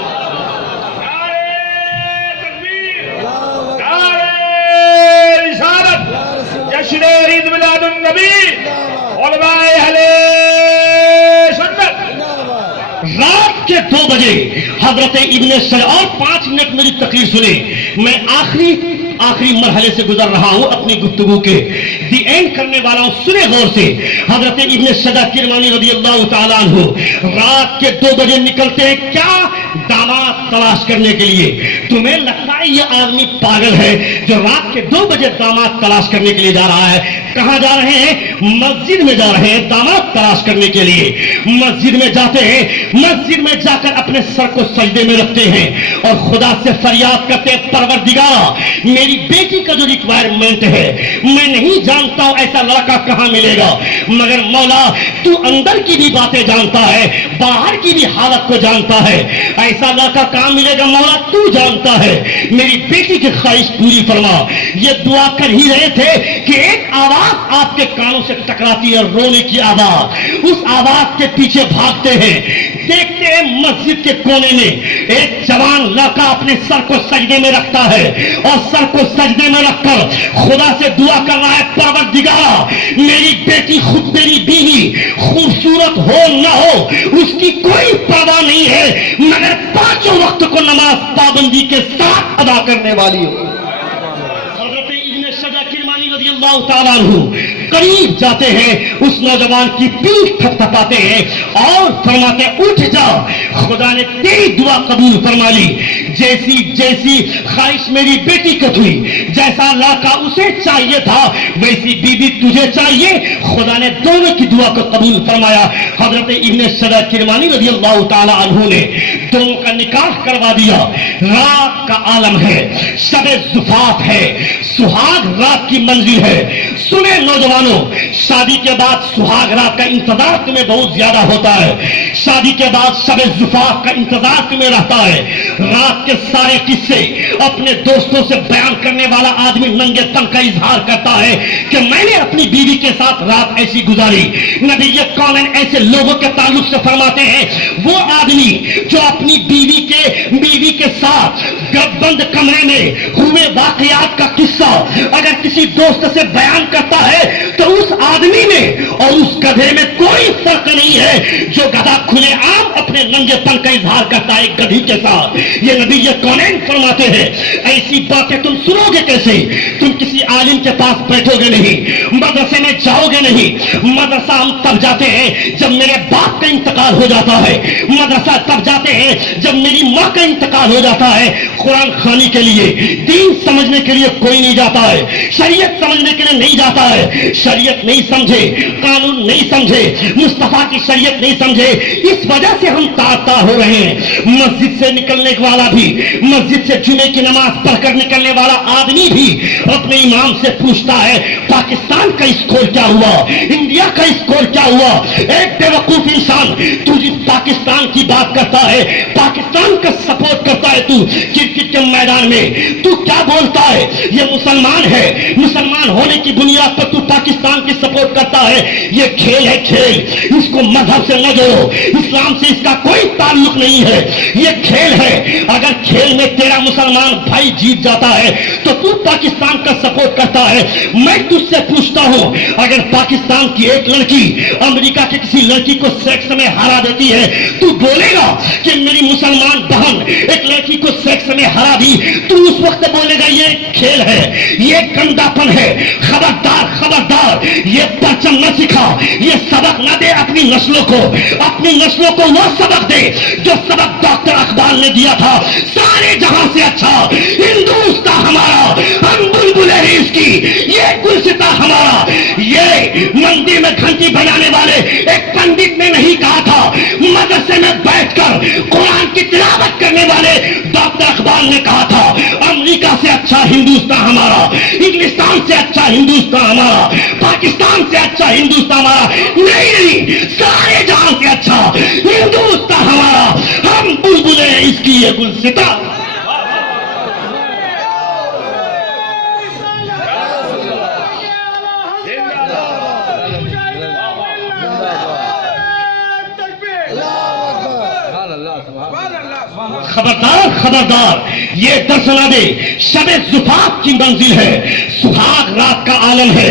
جشن عید میلاد النبی علماء اہل سنت. رات کے 2 بجے حضرت ابن سجا, اور 5 منٹ میری تقریر سنے, میں آخری آخری مرحلے سے گزر رہا ہوں اپنی گفتگو کے، دی اینڈ کرنے والا ہوں، سنے غور سے۔ حضرت ابن سجا کرمانی رضی اللہ تعالیٰ عنہ رات کے 2 بجے نکلتے ہیں، کیا؟ داماد تلاش کرنے کے لیے۔ تمہیں لگتا ہے یہ آدمی پاگل ہے جو رات کے 2 بجے داماد تلاش کرنے کے لیے جا رہا ہے؟ کہاں جا رہے ہیں؟ مسجد میں جا رہے ہیں داماد تلاش کرنے کے لیے۔ مسجد میں جاتے ہیں، مسجد میں جا کر اپنے سر کو سجدے میں رکھتے ہیں اور خدا سے فریاد کرتے ہیں، پروردگار میری بیٹی کا جو ریکوائرمنٹ ہے میں نہیں جانتا ہوں ایسا لڑکا کہاں ملے گا، مگر مولا تو اندر کی بھی باتیں جانتا ہے، باہر کی بھی حالت کو جانتا ہے، ایسا لڑکا کہاں ملے گا مولا تو جانتا ہے، میری بیٹی کی خواہش پوری فرما۔ یہ دعا کر ہی رہے تھے کہ ایک آواز آپ کے کانوں سے ٹکراتی ہے، رونے کی آواز۔ اس آواز کے پیچھے بھاگتے ہیں، دیکھتے ہیں مسجد کے کونے میں ایک جوان لڑکا اپنے سر کو سجدے میں رکھتا ہے اور سر کو سجدے میں رکھ کر خدا سے دعا کر رہا ہے، پروردگار میری بیٹی، خود میری بیوی خوبصورت ہو نہ ہو اس کی کوئی پرواہ نہیں ہے، مگر 5 وقت کو نماز پابندی کے ساتھ ادا کرنے والی ہو۔ حضرت ابن سجا کرمانی رضی اللہ تعالیٰ عنہ قریب جاتے ہیں، اس نوجوان کی پیٹھ تھپتھپاتے ہیں اور فرماتے ہیں، اٹھ جاؤ، خدا نے تیری دعا قبول فرما لی۔ جیسی خواہش میری بیٹی کی ہوئی، جیسا لڑکا اسے چاہیے تھا ویسی بیوی تجھے چاہیے، خدا نے دونوں کی دعا کو قبول فرمایا۔ حضرت ابن سجا کرمانی رضی اللہ تعالیٰ عنہ نے دونوں کا نکاح کروا دیا۔ رات کا عالم ہے، شب زفاف ہے، سہاگ رات کی منزل ہے۔ سنے نوجوانوں، شادی کے بعد سہاگ رات کا انتظار تمہیں بہت زیادہ ہوتا ہے، شادی کے بعد شب زفاف کا انتظار تمہیں رہتا ہے۔ رات کے سارے قصے اپنے دوستوں سے بیان کرنے والا آدمی ننگے تن کا اظہار کرتا ہے کہ میں نے اپنی بیوی کے ساتھ رات ایسی گزاری۔ نبی کونین ایسے لوگوں کے تعلق سے فرماتے ہیں، وہ آدمی جو اپنی بیوی کے ساتھ بند کمرے میں ہوئے واقعات کا قصہ اگر کسی دوست سے بیان کرتا ہے تو اس آدمی میں اور اس گدھے میں کوئی فرق نہیں ہے جو گدھا کھلے عام اپنے ننگے پن کا اظہار کرتا ہے گدھی کے ساتھ۔ یہ نبی کونین فرماتے ہیں، ایسی باتیں تم سنو گے کیسے؟ تم کسی عالم کے پاس بیٹھو گے نہیں، مدرسے میں جاؤ گے نہیں۔ مدرسہ ہم تب جاتے ہیں جب میرے باپ کا انتقال ہو جاتا ہے، مدرسہ تب جاتے ہیں جب میری ماں کا انتقال ہو جاتا ہے۔ قرآن خوانی کے لیے، دین سمجھنے کے لیے کوئی نہیں جاتا ہے، شریعت سمجھنے کے لیے نہیں جاتا ہے۔ شریعت نہیں سمجھے، قانون نہیں سمجھے، مصطفیٰ کی شریعت نہیں سمجھے، اس وجہ سے ہم تار ہو رہے ہیں۔ مسجد سے نکلنے والا بھی، مسجد سے جمعے کی نماز پڑھ کر نکلنے والا آدمی بھی اپنے امام سے پوچھتا ہے، پاکستان کا اسکور کیا ہوا، انڈیا کا اسکور کیا ہوا؟ ایک بے وقوف انسان تو جس پاکستان کی بات کرتا ہے، پاکستان کا سپورٹ کرتا ہے، تو کرکٹ کے میدان میں تو کیا بولتا ہے؟ یہ مسلمان ہے، مسلمان ہونے کی بنیاد پر تو پاکستان کی سپورٹ کرتا ہے۔ یہ کھیل ہے، کھیل، اس کو مذہب سے نہ جوڑو، اسلام سے اس کا کوئی تعلق نہیں ہے، یہ کھیل ہے۔ اگر کھیل میں تیرا مسلمان بھائی جیت جاتا ہے تو تو پاکستان کا سپورٹ کرتا ہے۔ میں تجھ سے پوچھتا ہوں، اگر پاکستان کی ایک لڑکی امریکہ کے کسی لڑکی کو سیکس میں ہرا دیتی ہے تو بولے گا کہ میری مسلمان بہن ایک لڑکی کو سیکس میں ہرا دی، تو اس وقت بولے گا یہ کھیل ہے، یہ گندا پن ہے۔ خبردار خبردار، یہ پرچم نہ سکھا، یہ سبق نہ دے اپنی نسلوں کو، اپنی نسلوں کو وہ سبق دے جو سبق ڈاکٹر اقبال نے دیا تھا، سارے جہاں سے اچھا ہندوستان ہمارا، ہم بلبل ہیں اس کی، یہ گلستہ ہمارا۔ یہ مندر میں گھنٹی بجانے والے ایک پنڈت نے نہیں کہا تھا، مدرسے میں بیٹھ کر قرآن کی تلاوت کرنے والے ڈاکٹر اقبال نے کہا تھا، امریکہ سے اچھا ہندوستان ہمارا، انگلستان سے اچھا ہندوستان ہمارا، پاکستان سے اچھا ہندوستان ہمارا، نہیں، سارے جہاں سے اچھا ہندوستان ہمارا، ہم بلبلیں ہیں اس کی، یہ گلستہ۔ خبردار خبردار، یہ درس نہ دے، شب زفاف کی منزل ہے، سہاگ رات کا عالم ہے،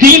3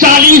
40